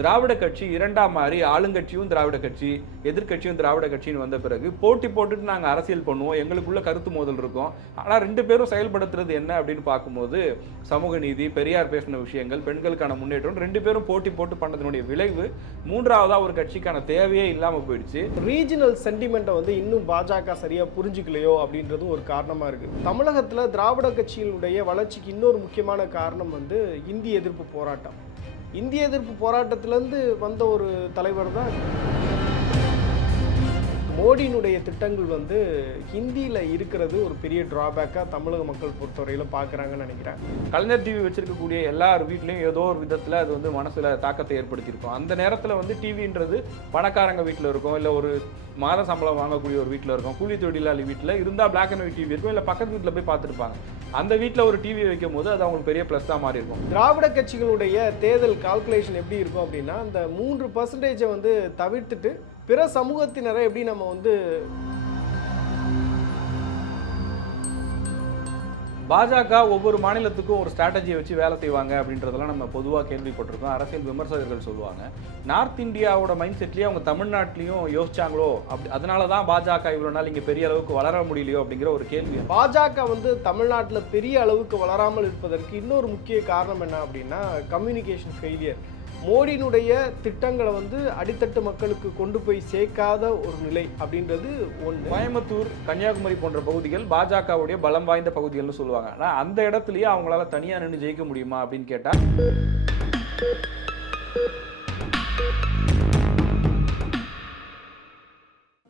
திராவிட கட்சி இரண்டாம் மாறி ஆளுங்கட்சியும் திராவிட கட்சி, எதிர்க்கட்சியும் திராவிட கட்சின்னு வந்த பிறகு போட்டி போட்டுட்டு நாங்க அரசியல் பண்ணுவோம், எங்களுக்குள்ள கருத்து மோதல் இருக்கும். ஆனா 2 பேரும் செயல்படுத்துறது என்ன அப்படின்னு பார்க்கும்போது சமூக நீதி, பெரியார் பேசின விஷயங்கள், பெண்களுக்கான முன்னேற்றம் 2 பேரும் போட்டி போட்டு பண்ணதனுடைய விளைவு மூன்றாவதா ஒரு கட்சிக்கான தேவையே இல்லாம போயிடுச்சு. ரீஜனல் சென்டிமெண்ட்டை வந்து இன்னும் பாஜக சரியா புரிஞ்சுக்கலையோ அப்படின்றதும் ஒரு காரணமா இருக்கு. தமிழகத்துல திராவிட கட்சிகளுடைய வளர்ச்சிக்கு இன்னொரு முக்கியமான காரணம் வந்து இந்திய எதிர்ப்பு போராட்டம். இந்திய எதிர்ப்பு போராட்டத்திலேருந்து வந்த ஒரு தலைவர் தான் மோடியினுடைய திட்டங்கள் வந்து ஹிந்தியில் இருக்கிறது ஒரு பெரிய டிராபேக்காக தமிழக மக்கள் பொறுத்தவரையில் பார்க்குறாங்கன்னு நினைக்கிறேன். கலைஞர் டிவி வச்சிருக்கக்கூடிய எல்லார் வீட்லையும் ஏதோ ஒரு விதத்தில் அது வந்து மனசில் தாக்கத்தை ஏற்படுத்தியிருக்கும். அந்த நேரத்தில் வந்து டிவின்றது பணக்காரங்க வீட்டில் இருக்கும், இல்லை ஒரு மாத சம்பளம் வாங்கக்கூடிய ஒரு வீட்டில் இருக்கும், கூலி தொழிலாளி வீட்டில் இருந்தால் பிளாக் அண்ட் ஒயிட் டிவி இருக்கும், இல்லை பக்கத்து வீட்டில் போய் பார்த்துருப்பாங்க. அந்த வீட்டில் ஒரு டிவி வைக்கும் போது அது அவங்களுக்கு பெரிய ப்ளஸ் தான் மாறி இருக்கும். திராவிட கட்சிகளுடைய தேர்தல் கால்குலேஷன் எப்படி இருக்கும் அப்படின்னா, அந்த 3% வந்து தவிர்த்துட்டு பிற சமூகத்தினரை எப்படி நம்ம வந்து பாஜக ஒவ்வொரு மாநிலத்துக்கும் ஒரு ஸ்ட்ராட்டஜியை வச்சு வேலை செய்வாங்க அப்படின்றதெல்லாம் நம்ம பொதுவாக கேள்விப்பட்டிருக்கோம். அரசியல் விமர்சகர்கள் சொல்லுவாங்க, நார்த் இந்தியாவோட மைண்ட் செட்லேயே அவங்க தமிழ்நாட்டிலையும் யோசிச்சாங்களோ, அதனால தான் பாஜக இவ்வளோ நாள் இங்கே பெரிய அளவுக்கு வளர முடியலையோ அப்படிங்கிற ஒரு கேள்வி. பாஜக வந்து தமிழ்நாட்டில் பெரிய அளவுக்கு வளராமல் இருப்பதற்கு இன்னொரு முக்கிய காரணம் என்ன அப்படின்னா கம்யூனிகேஷன் ஃபெயிலியர். மோடியினுடைய திட்டங்களை வந்து அடித்தட்டு மக்களுக்கு கொண்டு போய் சேர்க்காத ஒரு நிலை அப்படின்றது ஒன்று. கோயம்புத்தூர், கன்னியாகுமரி போன்ற பகுதிகள் பாஜகவுடைய பலம் வாய்ந்த பகுதிகள்னு சொல்லுவாங்க. ஆனால் அந்த இடத்துலயே அவங்களால தனியாக நின்று ஜெயிக்க முடியுமா அப்படின்னு கேட்டால்,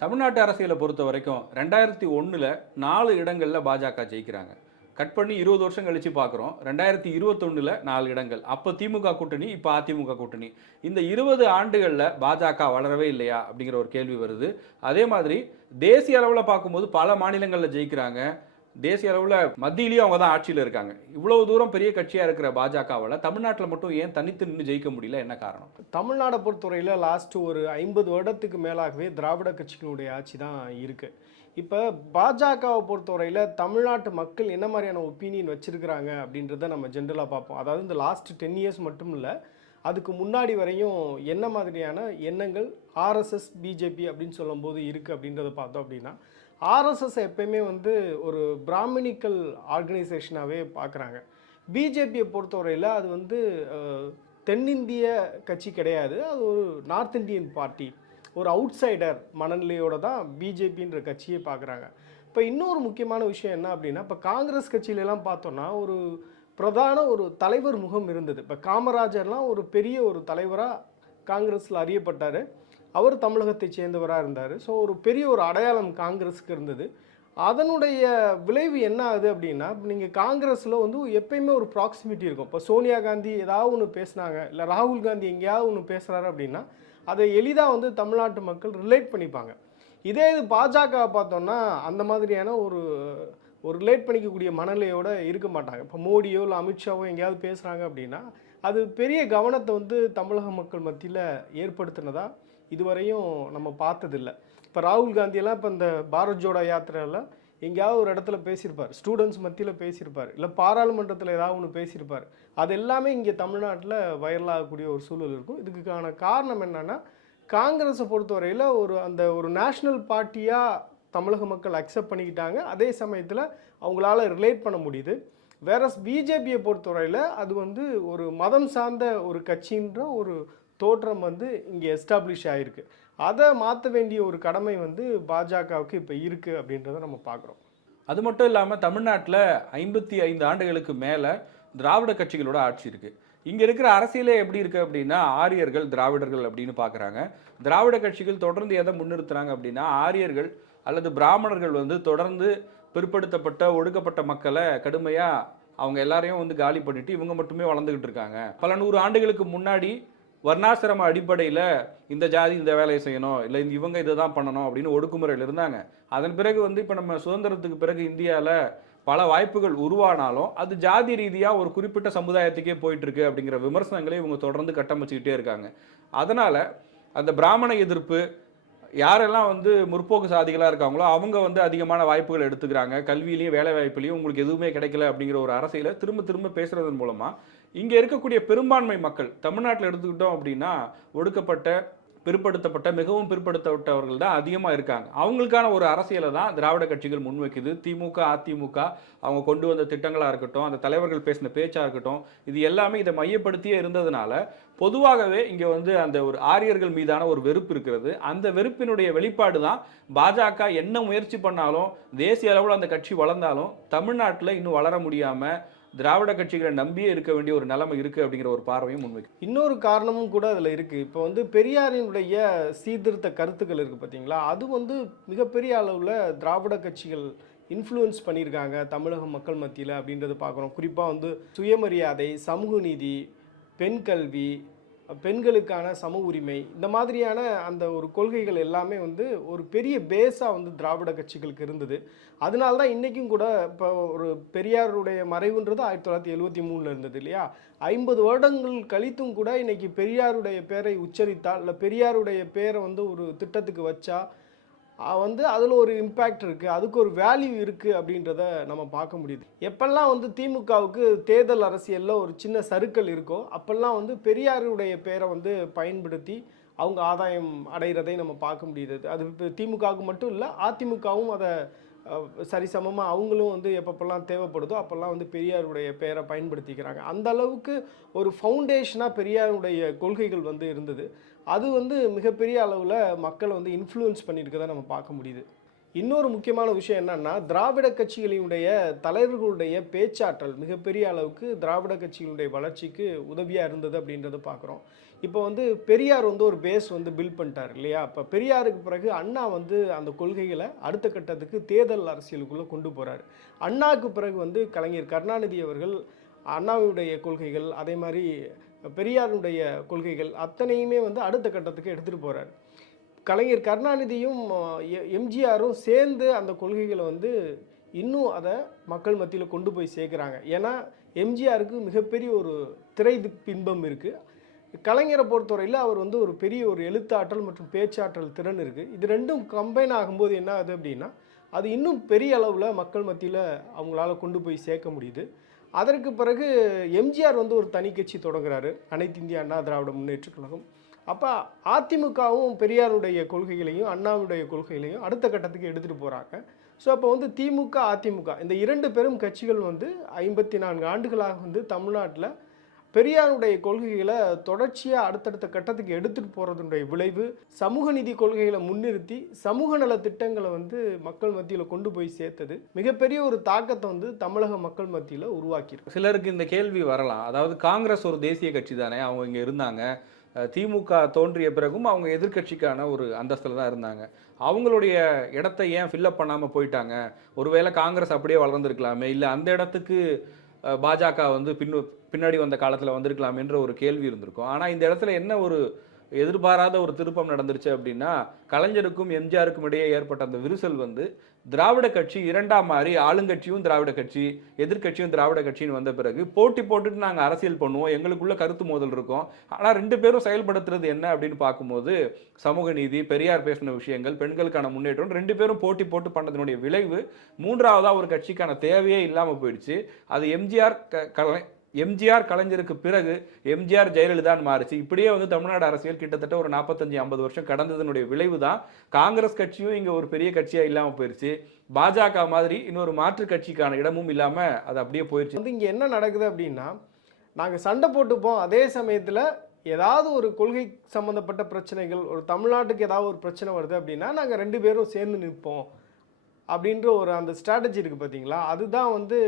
தமிழ்நாட்டு அரசியலை பொறுத்த வரைக்கும் 2001 4 இடங்களில் பாஜக ஜெயிக்கிறாங்க. கட் பண்ணி 20 வருஷம் கழிச்சு பார்க்குறோம், 2021 4 இடங்கள். அப்போ திமுக கூட்டணி, இப்போ அதிமுக கூட்டணி. இந்த 20 ஆண்டுகளில் பாஜக வளரவே இல்லையா அப்படிங்கிற ஒரு கேள்வி வருது. அதே மாதிரி தேசிய அளவில் பார்க்கும்போது பல மாநிலங்களில் ஜெயிக்கிறாங்க. தேசிய அளவில் மத்தியிலையும் அவங்க தான் ஆட்சியில் இருக்காங்க. இவ்வளவு தூரம் பெரிய கட்சியாக இருக்கிற பாஜகவால் தமிழ்நாட்டில் மட்டும் ஏன் தனித்து நின்று ஜெயிக்க முடியல, என்ன காரணம்? தமிழ்நாடை பொறுத்தவரையில் லாஸ்ட் ஒரு 50 வருடத்துக்கு மேலாகவே திராவிட கட்சிகளுடைய ஆட்சி தான் இருக்குது. இப்போ பாஜகவை பொறுத்தவரையில் தமிழ்நாட்டு மக்கள் என்ன மாதிரியான ஒப்பீனியன் வச்சுருக்கிறாங்க அப்படின்றத நம்ம ஜென்ரலாக பார்ப்போம். அதாவது இந்த லாஸ்ட் 10 இயர்ஸ் மட்டும் இல்லை, அதுக்கு முன்னாடி வரையும் என்ன மாதிரியான எண்ணங்கள் ஆர்எஸ்எஸ், பிஜேபி அப்படின்னு சொல்லும்போது இருக்குது அப்படின்றத பார்த்தோம் அப்படின்னா, ஆர்எஸ்எஸ் எப்பயுமே வந்து ஒரு பிராமணிக்கல் ஆர்கனைசேஷனாகவே பார்க்குறாங்க. பிஜேபியை பொறுத்தவரையில் அது வந்து தென்னிந்திய கட்சி கிடையாது, அது ஒரு நார்த் இந்தியன் பார்ட்டி, ஒரு அவுட் சைடர் மனநிலையோடு தான் பிஜேபின்ற கட்சியை பார்க்குறாங்க. இப்போ இன்னொரு முக்கியமான விஷயம் என்ன அப்படின்னா, இப்போ காங்கிரஸ் கட்சியிலலாம் பார்த்தோன்னா ஒரு பிரதான ஒரு தலைவர் முகம் இருந்தது. இப்போ காமராஜர்லாம் ஒரு பெரிய ஒரு தலைவராக காங்கிரஸில் அறியப்பட்டார். அவர் தமிழகத்தை சேர்ந்தவராக இருந்தார். ஸோ ஒரு பெரிய ஒரு அடையாளம் காங்கிரஸுக்கு இருந்தது. அதனுடைய விளைவு என்ன ஆகுது அப்படின்னா, நீங்கள் காங்கிரஸில் வந்து எப்பயுமே ஒரு ப்ராக்சிமிட்டி இருக்கும். இப்போ சோனியா காந்தி ஏதாவது ஒன்று பேசுனாங்க, இல்லை ராகுல் காந்தி எங்கேயாவது ஒன்று பேசுகிறாரு அப்படின்னா அதை எளிதாக வந்து தமிழ்நாட்டு மக்கள் ரிலேட் பண்ணிப்பாங்க. இதே இது பாஜக பார்த்தோன்னா அந்த மாதிரியான ஒரு ரிலேட் பண்ணிக்கக்கூடிய மனநிலையோடு இருக்க மாட்டாங்க. இப்போ மோடியோ இல்லை அமித்ஷாவோ எங்கேயாவது பேசுகிறாங்க அப்படின்னா அது பெரிய கவனத்தை வந்து தமிழக மக்கள் மத்தியில் ஏற்படுத்தினதா இதுவரையும் நம்ம பார்த்ததில்லை. இப்போ ராகுல் காந்தியெல்லாம் இப்போ இந்த பாரத் ஜோடோ யாத்திரையில் எங்கேயாவது ஒரு இடத்துல பேசியிருப்பார், ஸ்டூடெண்ட்ஸ் மத்தியில் பேசியிருப்பார், இல்லை பாராளுமன்றத்தில் ஏதாவது ஒன்று பேசியிருப்பார். அது எல்லாமே இங்கே தமிழ்நாட்டில் வைரலாகக்கூடிய ஒரு சூழல் இருக்கும். இதுக்கான காரணம் என்னென்னா, காங்கிரஸை பொறுத்தவரையில் ஒரு நேஷ்னல் பார்ட்டியாக தமிழக மக்கள் அக்செப்ட் பண்ணிக்கிட்டாங்க. அதே சமயத்தில் அவங்களால ரிலேட் பண்ண முடியுது. வேறஸ் பிஜேபியை பொறுத்தவரையில் அது வந்து ஒரு மதம் சார்ந்த ஒரு கட்சின்ற ஒரு தோற்றம் வந்து இங்கே எஸ்டாப்ளிஷ் ஆகிருக்கு. அதை மாற்ற வேண்டிய ஒரு கடமை வந்து பாஜகவுக்கு இப்போ இருக்குது அப்படின்றத நம்ம பார்க்குறோம். அது மட்டும் இல்லாமல் தமிழ்நாட்டில் 55 ஆண்டுகளுக்கு மேலே திராவிட கட்சிகளோட ஆட்சி இருக்குது. இங்கே இருக்கிற அரசியலே எப்படி இருக்குது அப்படின்னா, ஆரியர்கள் திராவிடர்கள் அப்படின்னு பார்க்குறாங்க. திராவிட கட்சிகள் தொடர்ந்து எதை முன்னிறுத்துறாங்க அப்படின்னா, ஆரியர்கள் அல்லது பிராமணர்கள் வந்து தொடர்ந்து பிற்படுத்தப்பட்ட ஒடுக்கப்பட்ட மக்களை கடுமையாக அவங்க எல்லாரையும் வந்து காலி பண்ணிட்டு இவங்க மட்டுமே வளர்ந்துக்கிட்டு இருக்காங்க. பல 100 ஆண்டுகளுக்கு முன்னாடி வர்ணாசிரம அடிப்படையில் இந்த ஜாதி இந்த வேலையை செய்யணும், இல்லை இவங்க இதை தான் பண்ணணும் அப்படின்னு ஒடுக்குமுறையில் இருந்தாங்க. அதன் பிறகு வந்து இப்போ நம்ம சுதந்திரத்துக்கு பிறகு இந்தியாவில் பல வாய்ப்புகள் உருவானாலும் அது ஜாதி ரீதியாக ஒரு குறிப்பிட்ட சமுதாயத்துக்கே போயிட்டுருக்கு அப்படிங்கிற விமர்சனங்களை இவங்க தொடர்ந்து கட்டமைச்சிக்கிட்டே இருக்காங்க. அதனால் அந்த பிராமண எதிர்ப்பு, யாரெல்லாம் வந்து முற்போக்கு சாதிகளாக இருக்காங்களோ அவங்க வந்து அதிகமான வாய்ப்புகள் எடுத்துக்கிறாங்க, கல்வியிலையும் வேலை வாய்ப்புலையும் உங்களுக்கு எதுவுமே கிடைக்கல அப்படிங்கிற ஒரு அரசியலை திரும்ப திரும்ப பேசுகிறதன் மூலமாக இங்க இருக்கக்கூடிய பெரும்பான்மை மக்கள் தமிழ்நாட்டில் எடுத்துக்கிட்டோம் அப்படின்னா ஒடுக்கப்பட்ட பிற்படுத்தப்பட்ட மிகவும் பிற்படுத்தப்பட்டவர்கள் தான் அதிகமாக இருக்காங்க. அவங்களுக்கான ஒரு அரசியலை தான் திராவிட கட்சிகள் முன்வைக்குது. திமுக, அதிமுக அவங்க கொண்டு வந்த திட்டங்களாக இருக்கட்டும், அந்த தலைவர்கள் பேசின பேச்சாக இருக்கட்டும், இது எல்லாமே இதை மையப்படுத்தியே இருந்ததுனால பொதுவாகவே இங்கே வந்து அந்த ஒரு ஆரியர்கள் மீதான ஒரு வெறுப்பு இருக்கிறது. அந்த வெறுப்பினுடைய வெளிப்பாடு தான் பாஜக என்ன முயற்சி பண்ணாலும், தேசிய அளவில் அந்த கட்சி வளர்ந்தாலும் தமிழ்நாட்டில் இன்னும் வளர முடியாமல் திராவிட கட்சிகளை நம்பியே இருக்க வேண்டிய ஒரு நிலைமை இருக்குது அப்படிங்கிற ஒரு பார்வையும் முன்வைக்கும். இன்னொரு காரணமும் கூட அதில் இருக்குது. இப்போ வந்து பெரியாரினுடைய சீர்திருத்த கருத்துக்கள் இருக்குது பார்த்தீங்களா, அது வந்து மிகப்பெரிய அளவில் திராவிட கட்சிகள் இன்ஃப்ளூயன்ஸ் பண்ணியிருக்காங்க தமிழக மக்கள் மத்தியில் அப்படின்றத பார்க்குறோம். குறிப்பாக வந்து சுயமரியாதை, சமூக நீதி, பெண் கல்வி, பெண்களுக்கான சம உரிமை, இந்த மாதிரியான அந்த ஒரு கொள்கைகள் எல்லாமே வந்து ஒரு பெரிய பேஸாக வந்து திராவிட கட்சிகளுக்கு இருந்தது. அதனால தான் இன்றைக்கும் கூட இப்போ ஒரு பெரியாருடைய மறைவுன்றது 1973 இருந்தது இல்லையா. 50 வருடங்கள் கழித்தும் கூட இன்றைக்கி பெரியாருடைய பேரை உச்சரித்தால், இல்லை பெரியாருடைய பேரை வந்து ஒரு திட்டத்துக்கு வச்சா வந்து அதில் ஒரு இம்பேக்ட் இருக்குது, அதுக்கு ஒரு வேல்யூ இருக்குது அப்படின்றத நம்ம பார்க்க முடியுது. எப்பெல்லாம் வந்து திமுகவுக்கு தேர்தல் அரசியலில் ஒரு சின்ன சறுக்கல் இருக்கோ அப்பெல்லாம் வந்து பெரியாருடைய பேரை வந்து பயன்படுத்தி அவங்க ஆதாயம் அடைகிறதை நம்ம பார்க்க முடியுது. அது இப்போ திமுகவுக்கு மட்டும் இல்லை, அதிமுகவும் அதை சரிசமமாக அவங்களும் வந்து எப்பப்பெல்லாம் தேவைப்படுதோ அப்போல்லாம் வந்து பெரியாருடைய பேரை பயன்படுத்திக்கிறாங்க. அந்த அளவுக்கு ஒரு ஃபவுண்டேஷனாக பெரியாருடைய கொள்கைகள் வந்து இருந்தது. அது வந்து மிகப்பெரிய அளவில் மக்களை வந்து இன்ஃப்ளூயன்ஸ் பண்ணியிருக்கதை நம்ம பார்க்க முடியுது. இன்னொரு முக்கியமான விஷயம் என்னன்னா, திராவிட கட்சிகளினுடைய தலைவர்களுடைய பேச்சாற்றல் மிகப்பெரிய அளவுக்கு திராவிட கட்சிகளுடைய வளர்ச்சிக்கு உதவியாக இருந்தது அப்படின்றத பார்க்குறோம். இப்போ வந்து பெரியார் வந்து ஒரு பேஸ் வந்து பில்ட் பண்ணிட்டார் இல்லையா. இப்போ பெரியாருக்கு பிறகு அண்ணா வந்து அந்த கொள்கைகளை அடுத்த கட்டத்துக்கு தேர்தல் அரசியலுக்குள்ளே கொண்டு போகிறாரு. அண்ணாவுக்கு பிறகு வந்து கலைஞர் கருணாநிதி அவர்கள் அண்ணாவுடைய கொள்கைகள், அதே மாதிரி பெரியாருடைய கொள்கைகள் அத்தனையுமே வந்து அடுத்த கட்டத்துக்கு எடுத்துகிட்டு போகிறார். கலைஞர் கருணாநிதியும் எம்ஜிஆரும் சேர்ந்து அந்த கொள்கைகளை வந்து இன்னும் அதை மக்கள் மத்தியில் கொண்டு போய் சேர்க்குறாங்க. ஏன்னா எம்ஜிஆருக்கு மிகப்பெரிய ஒரு திரை பின்பம் இருக்குது. கலைஞரை பொறுத்தவரையில் அவர் வந்து ஒரு பெரிய ஒரு எழுத்தாற்றல் மற்றும் பேச்சாற்றல் திறன் இருக்குது. இது ரெண்டும் கம்பைன் ஆகும்போது என்ன ஆகுது அப்படின்னா, அது இன்னும் பெரிய அளவில் மக்கள் மத்தியில் அவங்களால கொண்டு போய் சேர்க்க முடியுது. அதற்கு பிறகு எம்ஜிஆர் வந்து ஒரு தனி கட்சி தொடங்குறாரு, அனைத்து இந்திய அண்ணா திராவிட முன்னேற்றக் கழகம். அப்போ அதிமுகவும் பெரியாருடைய கொள்கைகளையும் அண்ணாவுடைய கொள்கைகளையும் அடுத்த கட்டத்துக்கு எடுத்துகிட்டு போகிறாங்க. ஸோ அப்போ வந்து திமுக, அதிமுக இந்த இரண்டு பெரும் கட்சிகள் வந்து 54 ஆண்டுகளாக வந்து தமிழ்நாட்டில் பெரியாருடைய கொள்கைகளை தொடர்ச்சியாக அடுத்தடுத்த கட்டத்துக்கு எடுத்துகிட்டு போகிறதுடைய விளைவு, சமூக நீதி கொள்கைகளை முன்னிறுத்தி சமூக நல திட்டங்களை வந்து மக்கள் மத்தியில் கொண்டு போய் சேர்த்தது மிகப்பெரிய ஒரு தாக்கத்தை வந்து தமிழக மக்கள் மத்தியில் உருவாக்கியிருக்கு. சிலருக்கு இந்த கேள்வி வரலாம், அதாவது காங்கிரஸ் ஒரு தேசிய கட்சி தானே, அவங்க இங்கே இருந்தாங்க, திமுக தோன்றிய பிறகும் அவங்க எதிர்க்கட்சிக்கான ஒரு அந்தஸ்தில் தான் இருந்தாங்க, அவங்களுடைய இடத்தை ஏன் ஃபில்லப் பண்ணாமல் போயிட்டாங்க, ஒருவேளை காங்கிரஸ் அப்படியே வளர்ந்துருக்கலாமே, இல்லை அந்த இடத்துக்கு பாஜக வந்து பின்னாடி வந்த காலத்தில் வந்திருக்கலாம் என்ற ஒரு கேள்வி இருந்திருக்கும். ஆனால் இந்த இடத்துல என்ன ஒரு எதிர்பாராத ஒரு திருப்பம் நடந்துருச்சு அப்படின்னா, கலைஞருக்கும் எம்ஜிஆருக்கும் இடையே ஏற்பட்ட அந்த விரிசல் வந்து திராவிட கட்சி இரண்டாம் மாறி ஆளுங்கட்சியும் திராவிட கட்சி, எதிர்கட்சியும் திராவிட கட்சின்னு வந்த பிறகு போட்டி போட்டுட்டு நாங்கள் அரசியல் பண்ணுவோம், எங்களுக்குள்ள கருத்து மோதல் இருக்கும், ஆனால் ரெண்டு பேரும் செயல்படுத்துறது என்ன அப்படின்னு பார்க்கும்போது சமூக நீதி, பெரியார் பேசின விஷயங்கள், பெண்களுக்கான முன்னேற்றம், ரெண்டு பேரும் போட்டி போட்டு பண்ணதனுடைய விளைவு மூன்றாவதாக ஒரு கட்சிக்கான தேவையே இல்லாமல் போயிடுச்சு. அது எம்ஜிஆர் கலைஞருக்கு பிறகு எம்ஜிஆர் ஜெயலலிதான் மாறிச்சு. இப்படியே வந்து தமிழ்நாடு அரசியல் கிட்டத்தட்ட ஒரு 45-50 வருஷம் கடந்ததனுடைய விளைவு தான் காங்கிரஸ் கட்சியும் இங்கே ஒரு பெரிய கட்சியாக இல்லாமல் போயிடுச்சு. பாஜக மாதிரி இன்னொரு மாற்று கட்சிக்கான இடமும் இல்லாமல் அது அப்படியே போயிடுச்சு. வந்து இங்கே என்ன நடக்குது அப்படின்னா, நாங்கள் சண்டை போட்டுப்போம், அதே சமயத்தில் ஏதாவது ஒரு கொள்கை சம்மந்தப்பட்ட பிரச்சனைகள், ஒரு தமிழ்நாட்டுக்கு ஏதாவது ஒரு பிரச்சனை வருது அப்படின்னா நாங்கள் ரெண்டு பேரும் சேர்ந்து நிற்போம் அப்படின்ற ஒரு அந்த ஸ்ட்ராட்டஜி இருக்குது பார்த்தீங்களா. அதுதான் வந்து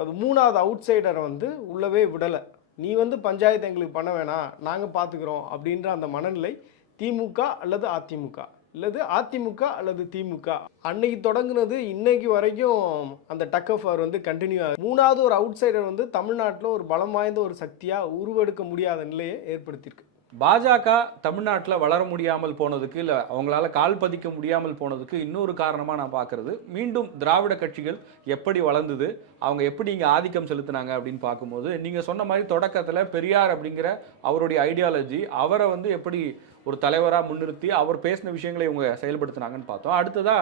அது மூணாவது அவுட் சைடரை வந்து உள்ளவே விடலை. நீ வந்து பஞ்சாயத்து எங்களுக்கு பண்ண வேணாம், நாங்கள் பார்த்துக்குறோம் அப்படின்ற அந்த மனநிலை திமுக அல்லது அதிமுக, அல்லது அதிமுக அல்லது திமுக அன்னைக்கு தொடங்குனது இன்னைக்கு வரைக்கும் அந்த டக் ஆஃப் அவர் வந்து கண்டினியூ ஆகுது. மூணாவது ஒரு அவுட் சைடர் வந்து தமிழ்நாட்டில் ஒரு பலம் வாய்ந்த ஒரு சக்தியாக உருவெடுக்க முடியாத நிலையை ஏற்படுத்தியிருக்கு. பாஜக தமிழ்நாட்டில் வளர முடியாமல் போனதுக்கு, இல்லை அவங்களால கால் பதிக்க முடியாமல் போனதுக்கு இன்னொரு காரணமாக நான் பார்க்குறது, மீண்டும் திராவிட கட்சிகள் எப்படி வளர்ந்தது, அவங்க எப்படி இங்கே ஆதிக்கம் செலுத்தினாங்க அப்படின்னு பார்க்கும்போது நீங்கள் சொன்ன மாதிரி தொடக்கத்தில் பெரியார் அப்படிங்கிற அவருடைய ஐடியாலஜி அவரை வந்து எப்படி ஒரு தலைவராக முன்னிறுத்தி அவர் பேசின விஷயங்களை இவங்க செயல்படுத்தினாங்கன்னு பார்த்தோம். அடுத்ததா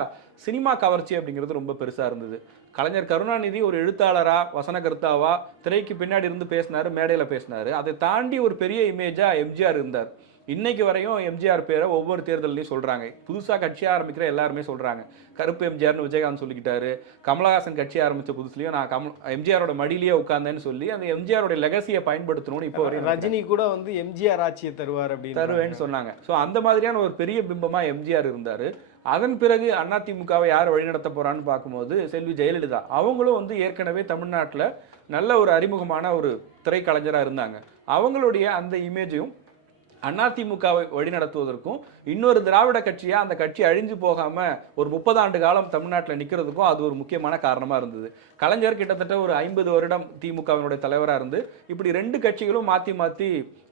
சினிமா கவர்ச்சி அப்படிங்கிறது ரொம்ப பெருசாக இருந்தது. கலைஞர் கருணாநிதி ஒரு எழுத்தாளரா வசனகர்த்தாவா திரைக்கு பின்னாடி இருந்து பேசினாரு, மேடையில் பேசினாரு. அதை தாண்டி ஒரு பெரிய இமேஜா எம்ஜிஆர் இருந்தார். இன்னைக்கு வரையும் எம்ஜிஆர் பேரை ஒவ்வொரு தேர்தலையும் சொல்றாங்க. புதுசா கட்சி ஆரம்பிக்கிற எல்லாருமே சொல்றாங்க. கருப்பு எம்ஜிஆர்னு விஜயகாந்த் சொல்லிக்கிட்டாரு. கமலஹாசன் கட்சி ஆரம்பிச்ச புதுசுலயும் நான் எம்ஜிஆரோட மடியிலேயே உட்கார்ந்தேன்னு சொல்லி அந்த எம்ஜிஆரோட லெகசியை பயன்படுத்தணும்னு இப்போ வரையும் ரஜினி கூட வந்து எம்ஜிஆர் ஆட்சியை தருவார் அப்படின்னு தருவேன்னு சொன்னாங்க. ஸோ அந்த மாதிரியான ஒரு பெரிய பிம்பமா எம்ஜிஆர் இருந்தாரு. அதன் பிறகு அதிமுகவை யார் வழிநடத்த போறான்னு பார்க்கும்போது செல்வி ஜெயலலிதா அவங்களும் வந்து ஏற்கனவே தமிழ்நாட்டில் நல்ல ஒரு அறிமுகமான ஒரு திரைக்கலைஞராக இருந்தாங்க. அவங்களுடைய அந்த இமேஜையும் அதிமுகவை வழிநடத்துவதற்கும் இன்னொரு திராவிட கட்சியா அந்த கட்சி அழிஞ்சு போகாம ஒரு 30 ஆண்டு காலம் தமிழ்நாட்டில் நிற்கிறதுக்கும் அது ஒரு முக்கியமான காரணமா இருந்தது. கலைஞர் கிட்டத்தட்ட ஒரு 50 வருடம் திமுகவினுடைய தலைவராக இருந்து இப்படி 2 கட்சிகளும் மாற்றி மாற்றி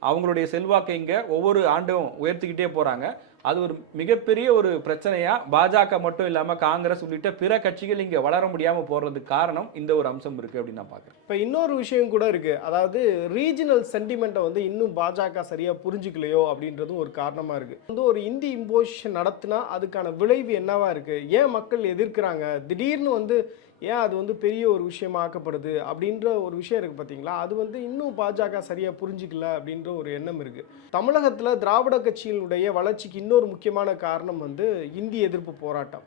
அவங்களுடைய செல்வாக்கை இங்கே ஒவ்வொரு ஆண்டும் உயர்த்திக்கிட்டே போறாங்க. அது ஒரு மிகப்பெரிய ஒரு பிரச்சனையா பாஜக மட்டும் இல்லாமல் காங்கிரஸ் உள்ளிட்ட பிற கட்சிகள் இங்கே வளர முடியாமல் போறதுக்கு காரணம் இந்த ஒரு அம்சம் இருக்கு அப்படின்னு நான் பார்க்குறேன். இப்போ இன்னொரு விஷயம் கூட இருக்கு, அதாவது ரீஜனல் சென்டிமெண்ட்டை வந்து இன்னும் பாஜக சரியா புரிஞ்சுக்கலையோ அப்படின்றதும் ஒரு காரணமா இருக்கு. வந்து ஒரு இந்தி இம்போசிஷன் நடத்தினா அதுக்கான விளைவு என்னவா இருக்கு, ஏன் மக்கள் எதிர்க்கிறாங்க, திடீர்னு வந்து ஏன் அது வந்து பெரிய ஒரு விஷயமா ஆக்கப்படுது அப்படின்ற ஒரு விஷயம் இருக்குது பார்த்தீங்களா, அது வந்து இன்னும் பாஜக சரியாக புரிஞ்சிக்கல அப்படின்ற ஒரு எண்ணம் இருக்குது. தமிழகத்தில் திராவிட கட்சியினுடைய வளர்ச்சிக்கு இன்னொரு முக்கியமான காரணம் வந்து இந்திய எதிர்ப்பு போராட்டம்.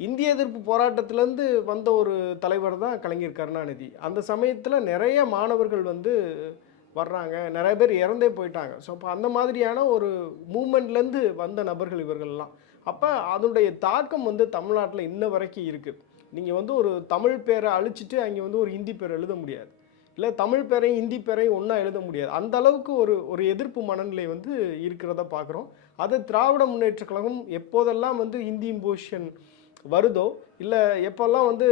இந்திய எதிர்ப்பு போராட்டத்திலேருந்து வந்த ஒரு தலைவர் தான் கலைஞர் கருணாநிதி. அந்த சமயத்தில் நிறைய மாணவர்கள் வந்து வர்றாங்க, நிறைய பேர் இறந்தே போயிட்டாங்க. ஸோ அப்போ அந்த மாதிரியான ஒரு மூமெண்ட்லேருந்து வந்த நபர்கள் இவர்கள்லாம். அப்போ அதனுடைய தாக்கம் வந்து தமிழ்நாட்டில் இன்ன வரைக்கும் இருக்குது. நீங்கள் வந்து ஒரு தமிழ் பேரை அழிச்சிட்டு அங்கே வந்து ஒரு ஹிந்தி பேர் எழுத முடியாது, இல்லை தமிழ் பேரையும் ஹிந்தி பேரையும் ஒன்றா எழுத முடியாது. அந்த அளவுக்கு ஒரு எதிர்ப்பு மனநிலை வந்து இருக்கிறத பார்க்குறோம். அது திராவிட முன்னேற்ற கழகம் எப்போதெல்லாம் வந்து ஹிந்தி இம்போசிஷன் வருதோ, இல்லை எப்போல்லாம் வந்து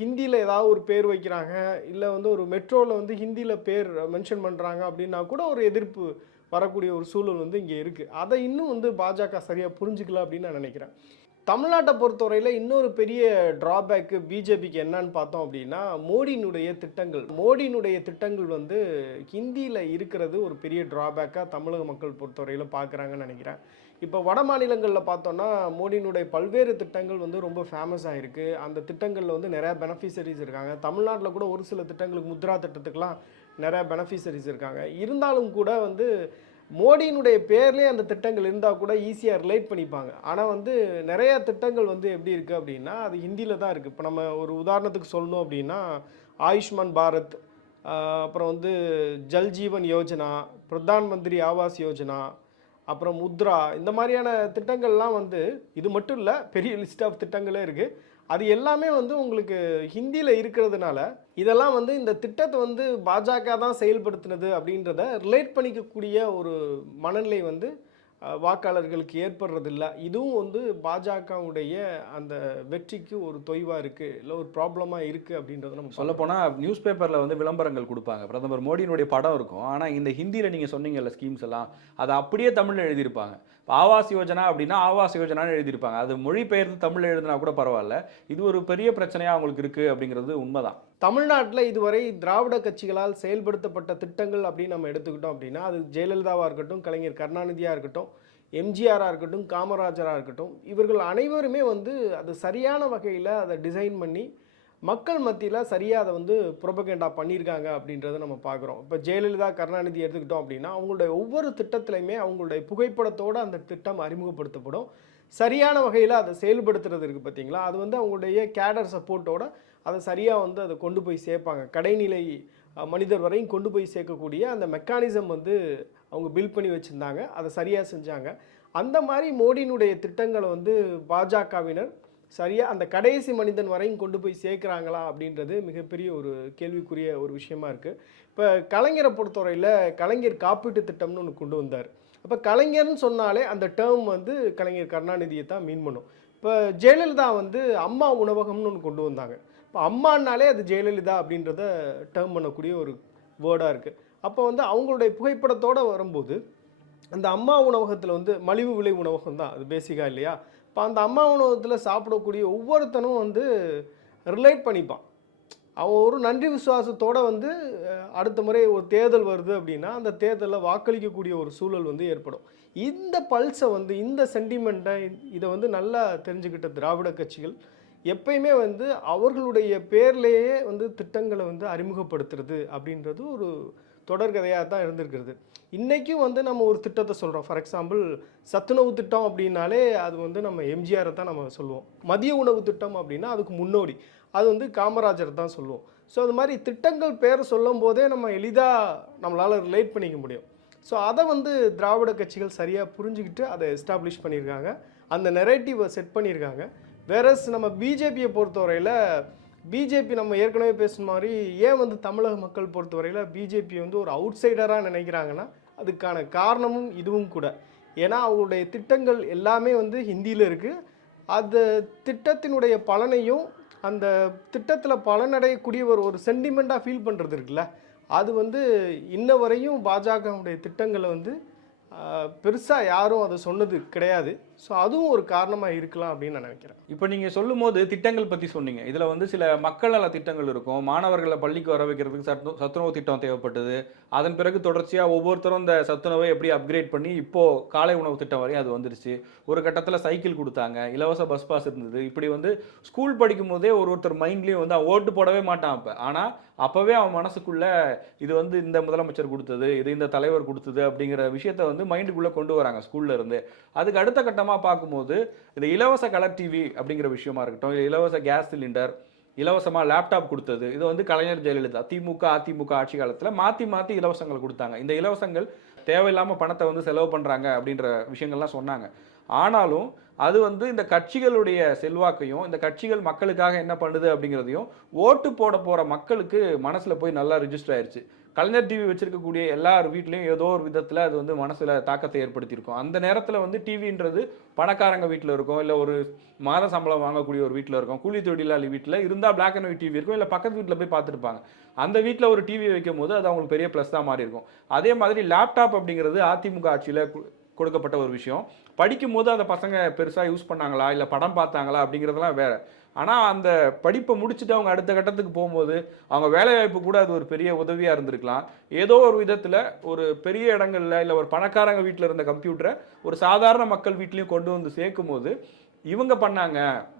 ஹிந்தியில் ஏதாவது ஒரு பேர் வைக்கிறாங்க, இல்லை வந்து ஒரு மெட்ரோவில் வந்து ஹிந்தியில் பேர் மென்ஷன் பண்ணுறாங்க அப்படின்னா கூட ஒரு எதிர்ப்பு வரக்கூடிய ஒரு சூழல் வந்து இங்கே இருக்குது. அதை இன்னும் வந்து பாஜக சரியாக புரிஞ்சுக்கல அப்படின்னு நான் நினைக்கிறேன். தமிழ்நாட்டை பொறுத்தவரையில் இன்னொரு பெரிய ட்ராபேக்கு பிஜேபிக்கு என்னன்னு பார்த்தோம் அப்படின்னா மோடியினுடைய திட்டங்கள் வந்து ஹிந்தியில் இருக்கிறது ஒரு பெரிய ட்ராபேக்காக தமிழக மக்கள் பொறுத்தவரையில் பார்க்குறாங்கன்னு நினைக்கிறேன். இப்போ வட மாநிலங்களில் பார்த்தோன்னா மோடியினுடைய பல்வேறு திட்டங்கள் வந்து ரொம்ப ஃபேமஸாக இருக்குது. அந்த திட்டங்களில் வந்து நிறையா பெனிஃபிஷரிஸ் இருக்காங்க. தமிழ்நாட்டில் கூட ஒரு சில திட்டங்களுக்கு முத்ரா திட்டத்துக்கெலாம் நிறையா பெனிஃபிஷரிஸ் இருக்காங்க. இருந்தாலும் கூட வந்து மோடியினுடைய பேர்லேயே அந்த திட்டங்கள் இருந்தால் கூட ஈஸியாக ரிலேட் பண்ணிப்பாங்க. ஆனால் வந்து நிறையா திட்டங்கள் வந்து எப்படி இருக்குது அப்படின்னா அது ஹிந்தியில் தான் இருக்குது. இப்போ நம்ம ஒரு உதாரணத்துக்கு சொல்லணும் அப்படின்னா ஆயுஷ்மான் பாரத், அப்புறம் வந்து ஜல் ஜீவன் யோஜனா, பிரதான் மந்திரி ஆவாஸ் யோஜனா, அப்புறம் முத்ரா, இந்த மாதிரியான திட்டங்கள்லாம் வந்து இது மட்டும் இல்லை, பெரிய லிஸ்ட் ஆஃப் திட்டங்களே இருக்குது. அது எல்லாமே வந்து உங்களுக்கு ஹிந்தியில் இருக்கிறதுனால இதெல்லாம் வந்து இந்த திட்டத்தை வந்து பாஜக தான் செயல்படுத்தினது அப்படின்றத ரிலேட் பண்ணிக்கக்கூடிய ஒரு மனநிலை வந்து வாக்காளர்களுக்கு ஏற்படுறதில்ல. இதுவும் வந்து பாஜகவுடைய அந்த வெற்றிக்கு ஒரு தொய்வாக இருக்குது, இல்லை ஒரு ப்ராப்ளமாக இருக்குது அப்படின்றத நம்ம சொல்லப்போனால் நியூஸ் பேப்பரில் வந்து விளம்பரங்கள் கொடுப்பாங்க, பிரதமர் மோடியினுடைய படம் இருக்கும். ஆனால் இந்த ஹிந்தியில் நீங்கள் சொன்னீங்கல்ல ஸ்கீம்ஸ் எல்லாம், அதை அப்படியே தமிழில் எழுதியிருப்பாங்க. ஆவாஸ் யோஜனா அப்படின்னா ஆவாஸ் யோஜனான்னு எழுதியிருப்பாங்க. அது மொழிபெயர்த்து தமிழ் எழுதினா கூட பரவாயில்ல. இது ஒரு பெரிய பிரச்சனையாக அவங்களுக்கு இருக்குது அப்படிங்கிறது உண்மைதான். தமிழ்நாட்டில் இதுவரை திராவிட கட்சிகளால் செயல்படுத்தப்பட்ட திட்டங்கள் அப்படின்னு நம்ம எடுத்துக்கிட்டோம் அப்படின்னா அது ஜெயலலிதாவாக இருக்கட்டும், கலைஞர் கருணாநிதியாக இருக்கட்டும், எம்ஜிஆராக இருக்கட்டும், காமராஜராக இருக்கட்டும், இவர்கள் அனைவருமே வந்து அது சரியான வகையில் அதை டிசைன் பண்ணி மக்கள் மத்தியில் சரியாக அதை வந்து ப்ரொபகேண்டா பண்ணியிருக்காங்க அப்படின்றத நம்ம பார்க்குறோம். இப்போ ஜெயலலிதா, கருணாநிதி எடுத்துக்கிட்டோம் அப்படின்னா அவங்களுடைய ஒவ்வொரு திட்டத்திலையுமே அவங்களுடைய புகைப்படத்தோடு அந்த திட்டம் அறிமுகப்படுத்தப்படும். சரியான வகையில் அதை செயல்படுத்துறது இருக்குது பார்த்தீங்களா, அது வந்து அவங்களுடைய கேடர் சப்போர்ட்டோட அதை சரியாக வந்து அதை கொண்டு போய் சேர்ப்பாங்க. கடைநிலை மனிதர் வரையும் கொண்டு போய் சேர்க்கக்கூடிய அந்த மெக்கானிசம் வந்து அவங்க பில்ட் பண்ணி வச்சுருந்தாங்க, அதை சரியாக செஞ்சாங்க. அந்த மாதிரி மோடியினுடைய திட்டங்களை வந்து பாஜகவினர் சரியாக அந்த கடைசி மனிதன் வரையும் கொண்டு போய் சேர்க்குறாங்களா அப்படின்றது மிகப்பெரிய ஒரு கேள்விக்குரிய ஒரு விஷயமா இருக்குது. இப்போ கலைஞரை பொறுத்தவரையில் கலைஞர் காப்பீட்டு திட்டம்னு ஒன்று கொண்டு வந்தார். அப்போ கலைஞர்னு சொன்னாலே அந்த டேர்ம் வந்து கலைஞர் கருணாநிதியை தான் மீன் பண்ணும். இப்போ ஜெயலலிதா வந்து அம்மா உணவகம்னு ஒன்று கொண்டு வந்தாங்க. இப்போ அம்மானாலே அது ஜெயலலிதா அப்படின்றத டேர்ம் பண்ணக்கூடிய ஒரு வேர்டாக இருக்குது. அப்போ வந்து அவங்களுடைய புகைப்படத்தோடு வரும்போது அந்த அம்மா உணவகத்தில் வந்து மலிவு விலை உணவகம் தான் அது பேசிக்காக இல்லையா. இப்போ அந்த அம்மா உணவகத்தில் சாப்பிடக்கூடிய ஒவ்வொருத்தனும் வந்து ரிலேட் பண்ணிப்பான். அவன் ஒரு நன்றி விசுவாசத்தோட வந்து அடுத்த முறை ஒரு தேர்தல் வருது அப்படின்னா அந்த தேர்தலில் வாக்களிக்கக்கூடிய ஒரு சூழல் வந்து ஏற்படும். இந்த பல்ஸை வந்து இந்த சென்டிமெண்ட்டை இதை வந்து நல்லா தெரிஞ்சுக்கிட்ட திராவிட கட்சிகள் எப்பயுமே வந்து அவர்களுடைய பேர்லேயே வந்து திட்டங்களை வந்து அறிமுகப்படுத்துறது அப்படின்றது ஒரு தொடர்கதையாக தான் இருந்திருக்கிறது. இன்றைக்கும் வந்து நம்ம ஒரு திட்டத்தை சொல்கிறோம். ஃபார் எக்ஸாம்பிள் சத்துணவு திட்டம் அப்படின்னாலே அது வந்து நம்ம எம்ஜிஆரை தான் நம்ம சொல்லுவோம். மதிய உணவு திட்டம் அப்படின்னா அதுக்கு முன்னோடி அது வந்து காமராஜர் தான் சொல்லுவோம். ஸோ அது மாதிரி திட்டங்கள் பேர் சொல்லும் போதே நம்ம எளிதாக நம்மளால் ரிலேட் பண்ணிக்க முடியும். ஸோ அதை வந்து திராவிட கட்சிகள் சரியாக புரிஞ்சுக்கிட்டு அதை எஸ்டாப்ளிஷ் பண்ணியிருக்காங்க, அந்த நெரேட்டிவை செட் பண்ணியிருக்காங்க. வேறஸ் நம்ம பிஜேபியை பொறுத்தவரையில் பிஜேபி நம்ம ஏற்கனவே பேசுன மாதிரி ஏன் வந்து தமிழக மக்கள் பொறுத்தவரையில் பிஜேபி வந்து ஒரு அவுட் சைடராக நினைக்கிறாங்கன்னா அதுக்கான காரணமும் இதுவும் கூட. ஏன்னா அவங்களுடைய திட்டங்கள் எல்லாமே வந்து ஹிந்தியில் இருக்குது. அந்த திட்டத்தினுடைய பலனையும் அந்த திட்டத்தில் பலனடையக்கூடிய ஒரு சென்டிமெண்ட்டாக ஃபீல் பண்ணுறது இருக்குல்ல, அது வந்து இன்ன வரையும் பாஜகவுடைய திட்டங்களை வந்து பெருசாக யாரும் அதை சொன்னது கிடையாது. ஸோ அதுவும் ஒரு காரணமாக இருக்கலாம் அப்படின்னு நான் நினைக்கிறேன். இப்போ நீங்கள் சொல்லும்போது திட்டங்கள் பற்றி சொன்னீங்க. இதில் வந்து சில மக்கள் நல திட்டங்கள் இருக்கும். மாணவர்களை பள்ளிக்கு வர வைக்கிறதுக்கு சத்துணவு திட்டம் தேவைப்பட்டது. அதன் பிறகு தொடர்ச்சியாக ஒவ்வொருத்தரும் இந்த சத்துணவை எப்படி அப்கிரேட் பண்ணி இப்போது காலை உணவு திட்டம் வரையும் அது வந்துருச்சு. ஒரு கட்டத்தில் சைக்கிள் கொடுத்தாங்க, இலவச பஸ் பாஸ் இருந்தது. இப்படி வந்து ஸ்கூல் படிக்கும் போதே ஒருத்தர் மைண்ட்லேயும் வந்து அவன் ஓட்டு போடவே மாட்டான். ஆனால் அப்போவே அவன் மனசுக்குள்ள இது வந்து இந்த முதலமைச்சர் கொடுத்தது, இது இந்த தலைவர் கொடுத்தது அப்படிங்கிற விஷயத்த வந்து மைண்டுக்குள்ளே கொண்டு வராங்க ஸ்கூல்ல இருந்து. அதுக்கு அடுத்த கட்டமாக பார்க்கும்போது இந்த இலவச கலர் டிவி அப்படிங்கிற விஷயமா இருக்கட்டும், இலவச கேஸ் சிலிண்டர், இலவசமாக லேப்டாப் கொடுத்தது, இது வந்து கலைஞர் ஜெயலலிதா திமுக அதிமுக ஆட்சி காலத்தில் மாற்றி மாற்றி இலவசங்கள் கொடுத்தாங்க. இந்த இலவசங்கள் தேவையில்லாமல் பணத்தை வந்து செலவு பண்ணுறாங்க அப்படின்ற விஷயங்கள்லாம் சொன்னாங்க. ஆனாலும் அது வந்து இந்த கட்சிகளுடைய செல்வாக்கையும் இந்த கட்சிகள் மக்களுக்காக என்ன பண்ணுது அப்படிங்கிறதையும் ஓட்டு போட போகிற மக்களுக்கு மனசில் போய் நல்லா ரிஜிஸ்டர் ஆயிடுச்சு. கலைஞர் டிவி வச்சிருக்கக்கூடிய எல்லார் வீட்லேயும் ஏதோ ஒரு விதத்தில் அது வந்து மனசில் தாக்கத்தை ஏற்படுத்தியிருக்கும். அந்த நேரத்தில் வந்து டிவின்றது பணக்காரங்க வீட்டில் இருக்கும், இல்லை ஒரு மாத சம்பளம் வாங்கக்கூடிய ஒரு வீட்டில் இருக்கும், கூலி தொழிலாளி வீட்டில் இருந்தால் பிளாக் அண்ட் ஒயிட் டிவி இருக்கும், இல்லை பக்கத்து வீட்டில் போய் பார்த்துருப்பாங்க. அந்த வீட்டில் ஒரு டிவி வைக்கும் போது அது அவங்களுக்கு பெரிய ப்ளஸ் தான் மாறி இருக்கும். அதே மாதிரி லேப்டாப் அப்படிங்கிறது அதிமுக ஆட்சியில் கொடுக்கப்பட்ட ஒரு விஷயம். படிக்கும் போது அந்த பசங்க பெருசாக யூஸ் பண்ணாங்களா இல்லை படம் பார்த்தாங்களா அப்படிங்கிறதுலாம் வேற. ஆனால் அந்த படிப்பை முடிச்சுட்டு அவங்க அடுத்த கட்டத்துக்கு போகும்போது அவங்க வேலைவாய்ப்பு கூட அது ஒரு பெரிய உதவியாக இருந்திருக்கலாம். ஏதோ ஒரு விதத்தில் ஒரு பெரிய இடங்கள்ல இல்லை ஒரு பணக்காரங்க வீட்டில் இருந்த கம்ப்யூட்டரை ஒரு சாதாரண மக்கள் வீட்லேயும் கொண்டு வந்து சேர்க்கும் போது இவங்க பண்ணாங்க.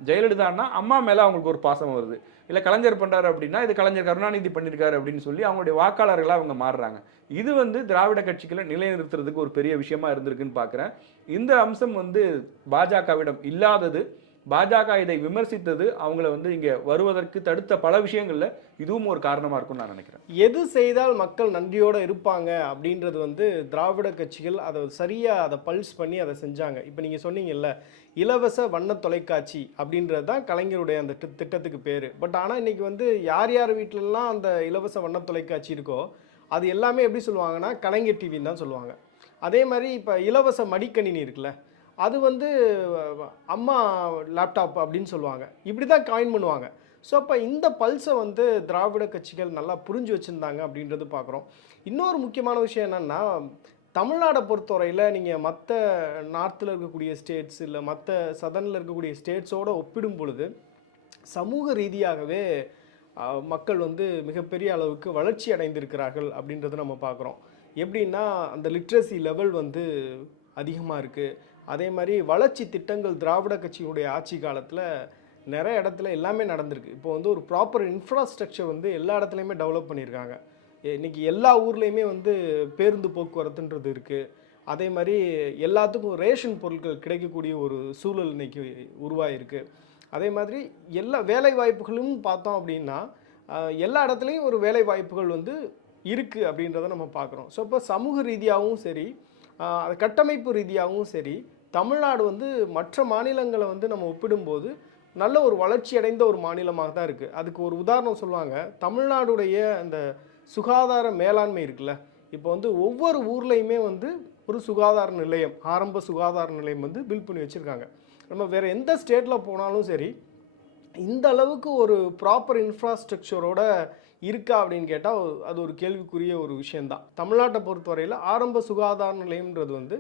ஜெயலலிதான்னா அம்மா மேலே அவங்களுக்கு ஒரு பாசம் வருது, இல்லை கலைஞர் பண்ணுறாரு அப்படின்னா இது கலைஞர் கருணாநிதி பண்ணியிருக்காரு அப்படின்னு சொல்லி அவங்களுடைய வாக்காளர்களாக அவங்க மாறுறாங்க. இது வந்து திராவிட கட்சிகளை நிலைநிறுத்துறதுக்கு ஒரு பெரிய விஷயமா இருந்திருக்குன்னு பார்க்குறேன். இந்த அம்சம் வந்து பாஜகவிடம் இல்லாதது, பாஜக இதை விமர்சித்தது அவங்கள வந்து இங்கே வருவதற்கு தடுத்த பல விஷயங்களில் இதுவும் ஒரு காரணமாக இருக்கும்னு நான் நினைக்கிறேன். எது செய்தால் மக்கள் நன்றியோடு இருப்பாங்க அப்படின்றது வந்து திராவிட கட்சிகள் அதை சரியாக அதை பல்ஸ் பண்ணி அதை செஞ்சாங்க. இப்போ நீங்கள் சொன்னீங்கல்ல இலவச வண்ண தொலைக்காட்சி அப்படின்றது தான் கலைஞருடைய அந்த திட்டத்துக்கு பேர். பட் ஆனால் இன்றைக்கி வந்து யார் யார் வீட்டிலலாம் அந்த இலவச வண்ண தொலைக்காட்சி இருக்கோ அது எல்லாமே எப்படி சொல்லுவாங்கன்னா கலைஞர் டிவின்னு தான் சொல்லுவாங்க. அதே மாதிரி இப்போ இலவச மடிக்கணினி இருக்குல்ல, அது வந்து அம்மா லேப்டாப் அப்படின்னு சொல்லுவாங்க. இப்படி தான் காயின் பண்ணுவாங்க. ஸோ அப்போ இந்த பல்ஸை வந்து திராவிட கட்சிகள் நல்லா புரிஞ்சு வச்சுருந்தாங்க அப்படின்றது பார்க்குறோம். இன்னொரு முக்கியமான விஷயம் என்னென்னா, தமிழ்நாடை பொறுத்தவரையில் நீங்கள் மற்ற நார்த்தில் இருக்கக்கூடிய ஸ்டேட்ஸ் இல்லை மற்ற சதனில் இருக்கக்கூடிய ஸ்டேட்ஸோடு ஒப்பிடும் பொழுது சமூக ரீதியாகவே மக்கள் வந்து மிகப்பெரிய அளவுக்கு வளர்ச்சி அடைந்திருக்கிறார்கள் அப்படின்றத நம்ம பார்க்குறோம். எப்படின்னா அந்த லிட்ரஸி லெவல் வந்து அதிகமாக இருக்குது. அதே மாதிரி வளர்ச்சி திட்டங்கள் திராவிட கட்சியினுடைய ஆட்சி காலத்தில் நிறைய இடத்துல எல்லாமே நடந்திருக்கு. இப்போ வந்து ஒரு ப்ராப்பர் இன்ஃப்ராஸ்ட்ரக்சர் வந்து எல்லா இடத்துலையுமே டெவலப் பண்ணியிருக்காங்க. இன்றைக்கி எல்லா ஊர்லேயுமே வந்து பேருந்து போக்குவரத்துன்றது இருக்குது. அதே மாதிரி எல்லாத்துக்கும் ரேஷன் பொருட்கள் கிடைக்கக்கூடிய ஒரு சூழல் இன்றைக்கி உருவாகிருக்கு. அதே மாதிரி எல்லா வேலை வாய்ப்புகளும் பார்த்தோம் அப்படின்னா எல்லா இடத்துலையும் ஒரு வேலை வாய்ப்புகள் வந்து இருக்குது அப்படின்றத நம்ம பார்க்குறோம். ஸோ இப்போ சமூக ரீதியாகவும் சரி கட்டமைப்பு ரீதியாகவும் சரி தமிழ்நாடு வந்து மற்ற மாநிலங்களை வந்து நம்ம ஒப்பிடும்போது நல்ல ஒரு வளர்ச்சி அடைந்த ஒரு மாநிலமாக தான் இருக்குது. அதுக்கு ஒரு உதாரணம் சொல்லுவாங்க, தமிழ்நாடுடைய அந்த சுகாதார மேலாண்மை இருக்குல்ல, இப்போ வந்து ஒவ்வொரு ஊர்லேயுமே வந்து ஒரு சுகாதார நிலையம், ஆரம்ப சுகாதார நிலையம் வந்து பில்ட் பண்ணி வச்சுருக்காங்க. நம்ம வேறு எந்த ஸ்டேட்டில் போனாலும் சரி இந்த அளவுக்கு ஒரு ப்ராப்பர் இன்ஃப்ராஸ்ட்ரக்சரோட இருக்கா அப்படின்னு கேட்டால் அது ஒரு கேள்விக்குரிய ஒரு விஷயந்தான். தமிழ்நாட்டை பொறுத்தவரையில் ஆரம்ப சுகாதார நிலையம்ன்றது வந்து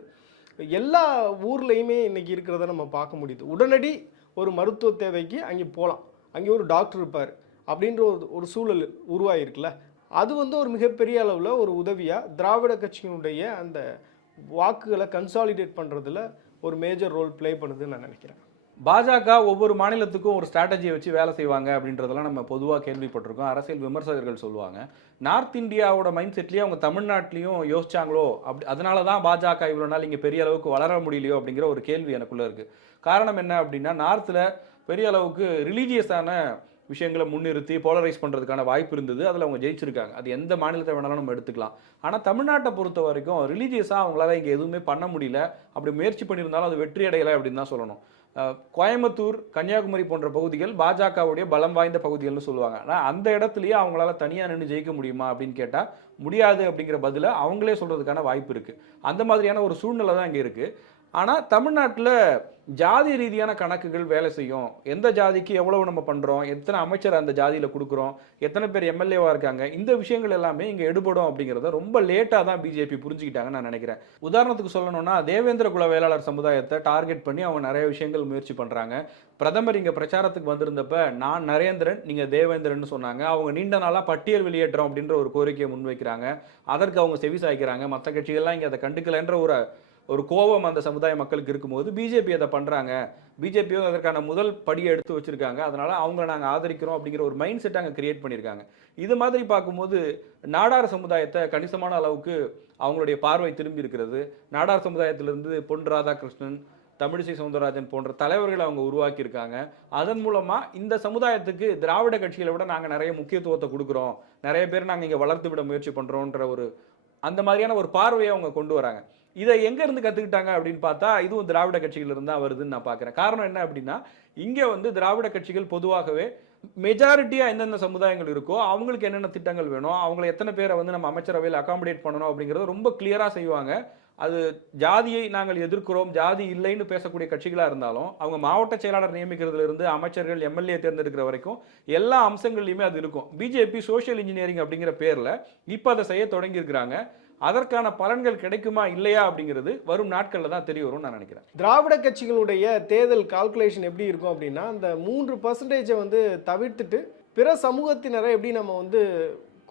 எல்லா ஊர்லேயுமே இன்றைக்கி இருக்கிறத நம்ம பார்க்க முடியுது. உடனடி ஒரு மருத்துவ தேவைக்கு அங்கே போகலாம், அங்கே ஒரு டாக்டர் இருப்பார், அப்படின்ற ஒரு சூழல் உருவாகிருக்குல்ல, அது வந்து ஒரு மிகப்பெரிய அளவில் ஒரு உதவியாக திராவிட கட்சியினுடைய அந்த வாக்குகளை கன்சாலிடேட் பண்ணுறதுல ஒரு மேஜர் ரோல் ப்ளே பண்ணுதுன்னு நான் நினைக்கிறேன். பாஜக ஒவ்வொரு மாநிலத்துக்கும் ஒரு ஸ்ட்ராட்டஜியை வச்சு வேலை செய்வாங்க அப்படின்றதெல்லாம் நம்ம பொதுவாக கேள்விப்பட்டிருக்கோம். அரசியல் விமர்சகர்கள் சொல்லுவாங்க. நார்த் இந்தியாவோட மைண்ட் செட்லேயே அவங்க தமிழ்நாட்டிலையும் யோசிச்சாங்களோ, அதனால தான் பாஜக இவ்வளோ நாள் இங்கே பெரிய அளவுக்கு வளர முடியலையோ அப்படிங்கிற ஒரு கேள்வி எனக்குள்ளே இருக்குது. காரணம் என்ன அப்படின்னா, நார்த்தில் பெரிய அளவுக்கு ரிலீஜியஸான விஷயங்களை முன்னிறுத்தி போலரைஸ் பண்ணுறதுக்கான வாய்ப்பு இருந்தது. அதில் அவங்க ஜெயிச்சிருக்காங்க. அது எந்த மாநிலத்தை வேணாலும் நம்ம எடுத்துக்கலாம். ஆனால் தமிழ்நாட்டை பொறுத்த வரைக்கும் ரிலீஜியஸாக அவங்களால இங்கே எதுவுமே பண்ண முடியல. அப்படி முயற்சி பண்ணியிருந்தாலும் அது வெற்றி அடையலை அப்படின்னு தான் சொல்லணும். கோயம்புத்தூர், கன்னியாகுமரி போன்ற பகுதிகள் பாஜகவுடைய பலம் வாய்ந்த பகுதிகள்னு சொல்லுவாங்க. ஆனால் அந்த இடத்துலையே அவங்களால தனியாக நின்று ஜெயிக்க முடியுமா அப்படின்னு கேட்டால் முடியாது அப்படிங்கிற பதிலை அவங்களே சொல்கிறதுக்கான வாய்ப்பு இருக்குது. அந்த மாதிரியான ஒரு சூழ்நிலை தான் இங்கே இருக்குது. ஆனால் தமிழ்நாட்டில் ஜாதி ரீதியான கணக்குகள் வேலை செய்யும். எந்த ஜாதிக்கு எவ்வளவு நம்ம பண்ணுறோம், எத்தனை அமைச்சர் அந்த ஜாதியில் கொடுக்குறோம், எத்தனை பேர் எம்எல்ஏவாக இருக்காங்க, இந்த விஷயங்கள் எல்லாமே இங்கே எடுபடும் அப்படிங்கிறத ரொம்ப லேட்டாக தான் பிஜேபி புரிஞ்சுக்கிட்டாங்கன்னு நான் நினைக்கிறேன். உதாரணத்துக்கு சொல்லணும்னா, தேவேந்திர குல வேளாளர் சமுதாயத்தை டார்கெட் பண்ணி அவங்க நிறைய விஷயங்கள் முயற்சி பண்ணுறாங்க. பிரதமர் இங்கே பிரச்சாரத்துக்கு வந்திருந்தப்ப நான் நரேந்திரன், நீங்கள் தேவேந்திரன் சொன்னாங்க. அவங்க நீண்ட நாளாக பட்டியல் வெளியேற்றம் அப்படின்ற ஒரு கோரிக்கையை முன்வைக்கிறாங்க. அதற்கு அவங்க செவி சாய்க்கிறாங்க. மற்ற கட்சிகள்லாம் இங்கே அதை கண்டுக்கலைன்ற ஒரு கோபம் அந்த சமுதாய மக்களுக்கு இருக்கும்போது பிஜேபி அதை பண்ணுறாங்க. பிஜேபியும் அதற்கான முதல் படியை எடுத்து வச்சிருக்காங்க. அதனால் அவங்கள நாங்கள் ஆதரிக்கிறோம் அப்படிங்கிற ஒரு மைண்ட் செட் அங்கே கிரியேட் பண்ணியிருக்காங்க. இது மாதிரி பார்க்கும்போது நாடார் சமுதாயத்தை கணிசமான அளவுக்கு அவங்களுடைய பார்வை திரும்பி இருக்கிறது. நாடார் சமுதாயத்திலிருந்து பொன் ராதாகிருஷ்ணன், தமிழிசை சவுந்தரராஜன் போன்ற தலைவர்களை அவங்க உருவாக்கியிருக்காங்க. அதன் மூலமாக இந்த சமுதாயத்துக்கு திராவிட கட்சிகளை விட நாங்கள் நிறைய முக்கியத்துவத்தை கொடுக்குறோம், நிறைய பேர் நாங்கள் இங்கே வளர்த்து விட முயற்சி பண்ணுறோன்ற அந்த மாதிரியான ஒரு பார்வையை அவங்க கொண்டு வராங்க. இதை எங்கேருந்து கற்றுக்கிட்டாங்க அப்படின்னு பார்த்தா, இதுவும் திராவிட கட்சிகளிலிருந்து தான் வருதுன்னு நான் பார்க்குறேன். காரணம் என்ன அப்படின்னா, இங்கே திராவிட கட்சிகள் பொதுவாகவே மெஜாரிட்டியாக எந்தெந்த சமுதாயங்கள் இருக்கோ அவங்களுக்கு என்னென்ன திட்டங்கள் வேணும், அவங்களை எத்தனை பேரை நம்ம அமைச்சரவையில் அகாமடேட் பண்ணணும் அப்படிங்கிறத ரொம்ப கிளியராக செய்வாங்க. அது ஜாதியை நாங்கள் எதிர்க்கிறோம், ஜாதி இல்லைன்னு பேசக்கூடிய கட்சிகளாக இருந்தாலும் அவங்க மாவட்ட செயலாளர் நியமிக்கிறதுலேருந்து அமைச்சர்கள் எம்எல்ஏ தேர்ந்தெடுக்கிற வரைக்கும் எல்லா அம்சங்கள்லையுமே அது இருக்கும். பிஜேபி சோஷியல் இன்ஜினியரிங் அப்படிங்கிற பேரில் இப்போ அதை செய்ய தொடங்கியிருக்கிறாங்க. அதற்கான பலன்கள் கிடைக்குமா இல்லையா அப்படிங்கிறது வரும் நாட்களில் தான் தெரிய வரும்னு நான் நினைக்கிறேன். திராவிட கட்சிகளுடைய தேர்தல் கால்குலேஷன் எப்படி இருக்கும் அப்படின்னா, அந்த 3% தவிர்த்துட்டு பிற சமூகத்தினரை எப்படி நம்ம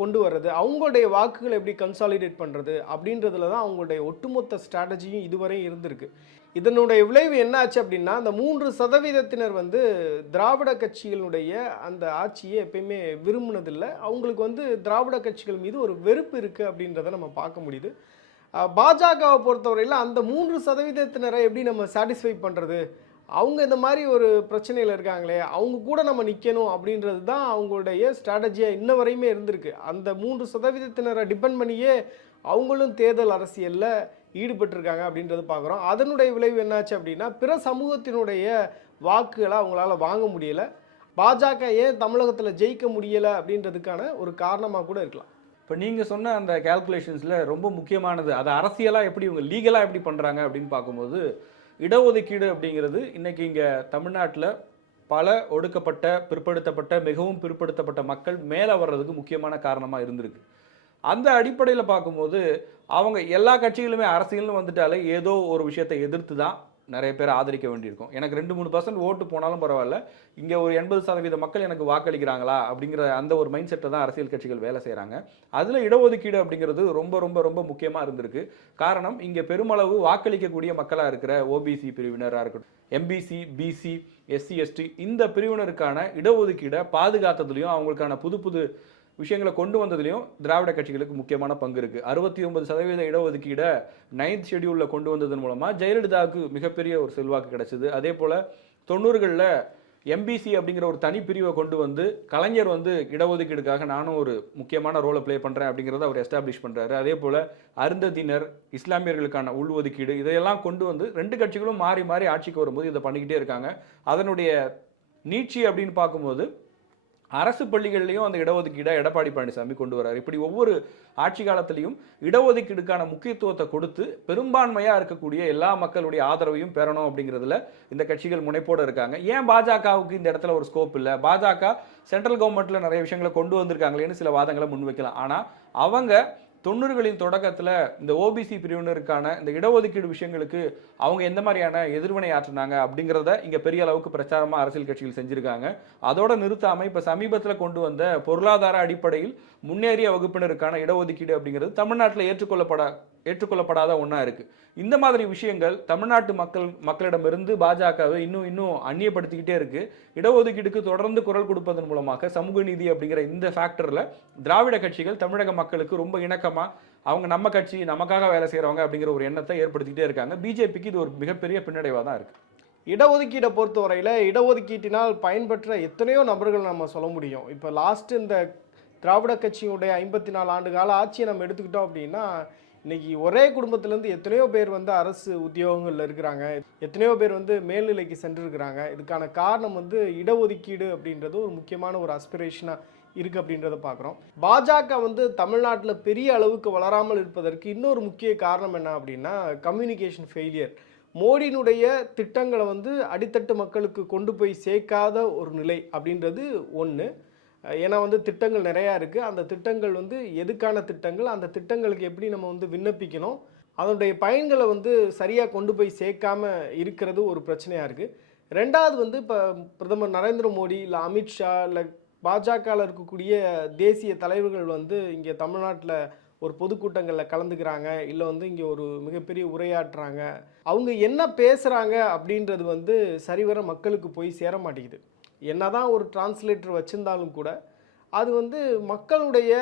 கொண்டு வர்றது, அவங்களுடைய வாக்குகளை எப்படி கன்சாலிடேட் பண்ணுறது அப்படின்றதுல தான் அவங்களுடைய ஒட்டுமொத்த ஸ்ட்ராட்டஜியும் இதுவரை இருந்திருக்கு. இதனுடைய விளைவு என்ன ஆச்சு அப்படின்னா, அந்த 3% திராவிட கட்சிகளுடைய அந்த ஆட்சியை எப்பயுமே விரும்பினதில்லை. அவங்களுக்கு திராவிட கட்சிகள் மீது ஒரு வெறுப்பு இருக்குது அப்படின்றத நம்ம பார்க்க முடியுது. பாஜகவை பொறுத்தவரையில் அந்த 3%-த்தினரை எப்படி நம்ம சாட்டிஸ்ஃபை பண்ணுறது, அவங்க இந்த மாதிரி ஒரு பிரச்சனையில் இருக்காங்களே, அவங்க கூட நம்ம நிற்கணும் அப்படின்றது தான் அவங்களுடைய ஸ்ட்ராட்டஜியாக இன்ன வரையுமே இருந்திருக்கு. அந்த 3%-த்தினரை டிபெண்ட் பண்ணியே அவங்களும் தேர்தல் அரசியலில் ஈடுபட்டிருக்காங்க அப்படின்றது பார்க்குறோம். அதனுடைய விளைவு என்னாச்சு அப்படின்னா, பிற சமூகத்தினுடைய வாக்குகளை அவங்களால வாங்க முடியலை. பாஜக ஏன் தமிழகத்தில் ஜெயிக்க முடியலை அப்படின்றதுக்கான ஒரு காரணமாக கூட இருக்கலாம். இப்போ நீங்கள் சொன்ன அந்த கேல்குலேஷன்ஸில் ரொம்ப முக்கியமானது, அதை அரசியலாக எப்படி இவங்க லீகலாக எப்படி பண்ணுறாங்க அப்படின்னு பார்க்கும்போது, இடஒதுக்கீடு அப்படிங்கிறது இன்றைக்கி இங்கே தமிழ்நாட்டில் பல ஒடுக்கப்பட்ட, பிற்படுத்தப்பட்ட, மிகவும் பிற்படுத்தப்பட்ட மக்கள் மேலே வர்றதுக்கு முக்கியமான காரணமாக இருந்திருக்கு. அந்த அடிப்படையில் பார்க்கும்போது அவங்க எல்லா கட்சிகளுமே அரசியல்னு வந்துட்டாலே ஏதோ ஒரு விஷயத்தை எதிர்த்து தான் நிறைய பேர் ஆதரிக்க வேண்டியிருக்கும். எனக்கு 2-3% ஓட்டு போனாலும் பரவாயில்ல, இங்கே ஒரு 80% மக்கள் எனக்கு வாக்களிக்கிறாங்களா அப்படிங்கிற அந்த ஒரு மைண்ட் செட்டை தான் அரசியல் கட்சிகள் வேலை செய்கிறாங்க. அதில் இடஒதுக்கீடு அப்படிங்கிறது ரொம்ப ரொம்ப ரொம்ப முக்கியமாக இருந்திருக்கு. காரணம், இங்கே பெருமளவு வாக்களிக்கக்கூடிய மக்களாக இருக்கிற ஓபிசி பிரிவினராக இருக்கட்டும், எம்பிசி, பிசி, எஸ்சி, எஸ்டி இந்த பிரிவினருக்கான இடஒதுக்கீடை பாதுகாத்ததுலையும் அவங்களுக்கான புது புது விஷயங்களை கொண்டு வந்ததுலையும் திராவிட கட்சிகளுக்கு முக்கியமான பங்கு இருக்குது. 69% இடஒதுக்கீடை 9th ஷெடியூலில் கொண்டு வந்ததன் மூலமாக ஜெயலலிதாவுக்கு மிகப்பெரிய ஒரு செல்வாக்கு கிடைச்சிது. அதே போல் 90களில் எம்பிசி அப்படிங்கிற ஒரு தனி பிரிவை கொண்டு வந்து கலைஞர் இடஒதுக்கீடுக்காக நானும் ஒரு முக்கியமான ரோலை ப்ளே பண்ணுறேன் அப்படிங்கிறத அவர் எஸ்டாப்ளிஷ் பண்ணுறாரு. அதே போல் அருந்ததியினர், இஸ்லாமியர்களுக்கான உள்ஒதுக்கீடு இதையெல்லாம் கொண்டு வந்து 2 கட்சிகளும் மாறி மாறி ஆட்சிக்கு வரும்போது இதை பண்ணிக்கிட்டே இருக்காங்க. அதனுடைய நீட்சி அப்படின்னு பார்க்கும்போது அரசு பள்ளிகள்லையும் அந்த இடஒதுக்கீடை எடப்பாடி பழனிசாமி கொண்டு வரார். இப்படி ஒவ்வொரு ஆட்சி காலத்திலையும் இடஒதுக்கீடுக்கான முக்கியத்துவத்தை கொடுத்து பெரும்பான்மையாக இருக்கக்கூடிய எல்லா மக்களுடைய ஆதரவையும் பெறணும் அப்படிங்கிறதுல இந்த கட்சிகள் முனைப்போடு இருக்காங்க. ஏன் பாஜகவுக்கு இந்த இடத்துல ஒரு ஸ்கோப் இல்லை? பாஜக சென்ட்ரல் கவர்மெண்ட்டில் நிறைய விஷயங்களை கொண்டு வந்திருக்காங்களேன்னு சில வாதங்களை முன்வைக்கலாம். ஆனால் அவங்க 90களின் தொடக்கத்துல இந்த ஓபிசி பிரிவினருக்கான இந்த இடஒதுக்கீடு விஷயங்களுக்கு அவங்க எந்த மாதிரியான எதிர்வினை ஆற்றினாங்க அப்படிங்கிறத இங்க பெரிய அளவுக்கு பிரச்சாரமா அரசியல் கட்சிகள் செஞ்சிருக்காங்க. அதோட நிறுத்தாம இப்ப சமீபத்துல கொண்டு வந்த பொருளாதார அடிப்படையில் முன்னேறிய வகுப்பினருக்கான இடஒதுக்கீடு அப்படிங்கிறது தமிழ்நாட்டில் ஏற்றுக்கொள்ளப்படாத ஒன்றா இருக்கு. இந்த மாதிரி விஷயங்கள் தமிழ்நாட்டு மக்களிடமிருந்து பாஜகவை இன்னும் அந்நியப்படுத்திக்கிட்டே இருக்கு. இடஒதுக்கீடுக்கு தொடர்ந்து குரல் கொடுப்பதன் மூலமாக சமூக நீதி அப்படிங்கிற இந்த ஃபேக்டர்ல திராவிட கட்சிகள் தமிழக மக்களுக்கு ரொம்ப இணக்கமா அவங்க நம்ம கட்சி நமக்காக வேலை செய்யறவங்க அப்படிங்கிற ஒரு எண்ணத்தை ஏற்படுத்திக்கிட்டே இருக்காங்க. பிஜேபிக்கு இது ஒரு மிகப்பெரிய பின்னடைவாக தான் இருக்கு. இடஒதுக்கீடை பொறுத்தவரையில் இடஒதுக்கீட்டினால் பயன்பெற்ற எத்தனையோ நபர்கள் நம்ம சொல்ல முடியும். இப்போ லாஸ்ட் இந்த திராவிட கட்சியுடைய 54 ஆண்டு கால ஆட்சியை நம்ம எடுத்துக்கிட்டோம் அப்படின்னா, இன்னைக்கு ஒரே குடும்பத்திலேருந்து எத்தனையோ பேர் வந்து அரசு உத்தியோகங்களில் இருக்கிறாங்க, எத்தனையோ பேர் வந்து மேல்நிலைக்கு சென்றிருக்கிறாங்க. இதுக்கான காரணம் வந்து இடஒதுக்கீடு அப்படின்றது ஒரு முக்கியமான ஒரு அஸ்பிரேஷனாக இருக்குது அப்படின்றத பார்க்குறோம். பாஜக வந்து தமிழ்நாட்டில் பெரிய அளவுக்கு வளராமல் இருப்பதற்கு இன்னொரு முக்கிய காரணம் என்ன அப்படின்னா கம்யூனிகேஷன் ஃபெயிலியர். மோடியினுடைய திட்டங்களை வந்து அடித்தட்டு மக்களுக்கு கொண்டு போய் சேர்க்காத ஒரு நிலை அப்படின்றது ஒன்று. ஏன்னா வந்து திட்டங்கள் நிறையா இருக்குது. அந்த திட்டங்கள் வந்து எதுக்கான திட்டங்கள், அந்த திட்டங்களுக்கு எப்படி நம்ம வந்து விண்ணப்பிக்கணும், அதனுடைய பயன்களை வந்து சரியாக கொண்டு போய் சேர்க்காம இருக்கிறது ஒரு பிரச்சனையாக இருக்குது. ரெண்டாவது வந்து இப்போ பிரதமர் நரேந்திர மோடி இல்லை அமித்ஷா இல்லை பாஜகவில் இருக்கக்கூடிய தேசிய தலைவர்கள் வந்து இங்கே தமிழ்நாட்டில் ஒரு பொதுக்கூட்டங்களில் கலந்துக்கிறாங்க, இல்லை வந்து இங்கே ஒரு மிகப்பெரிய உரையாற்றுறாங்க. அவங்க என்ன பேசுகிறாங்க அப்படின்றது வந்து சரிவர மக்களுக்கு போய் சேர மாட்டேங்குது. என்னதான் ஒரு டிரான்ஸ்லேட்டர் வச்சுருந்தாலும் கூட அது வந்து மக்களுடைய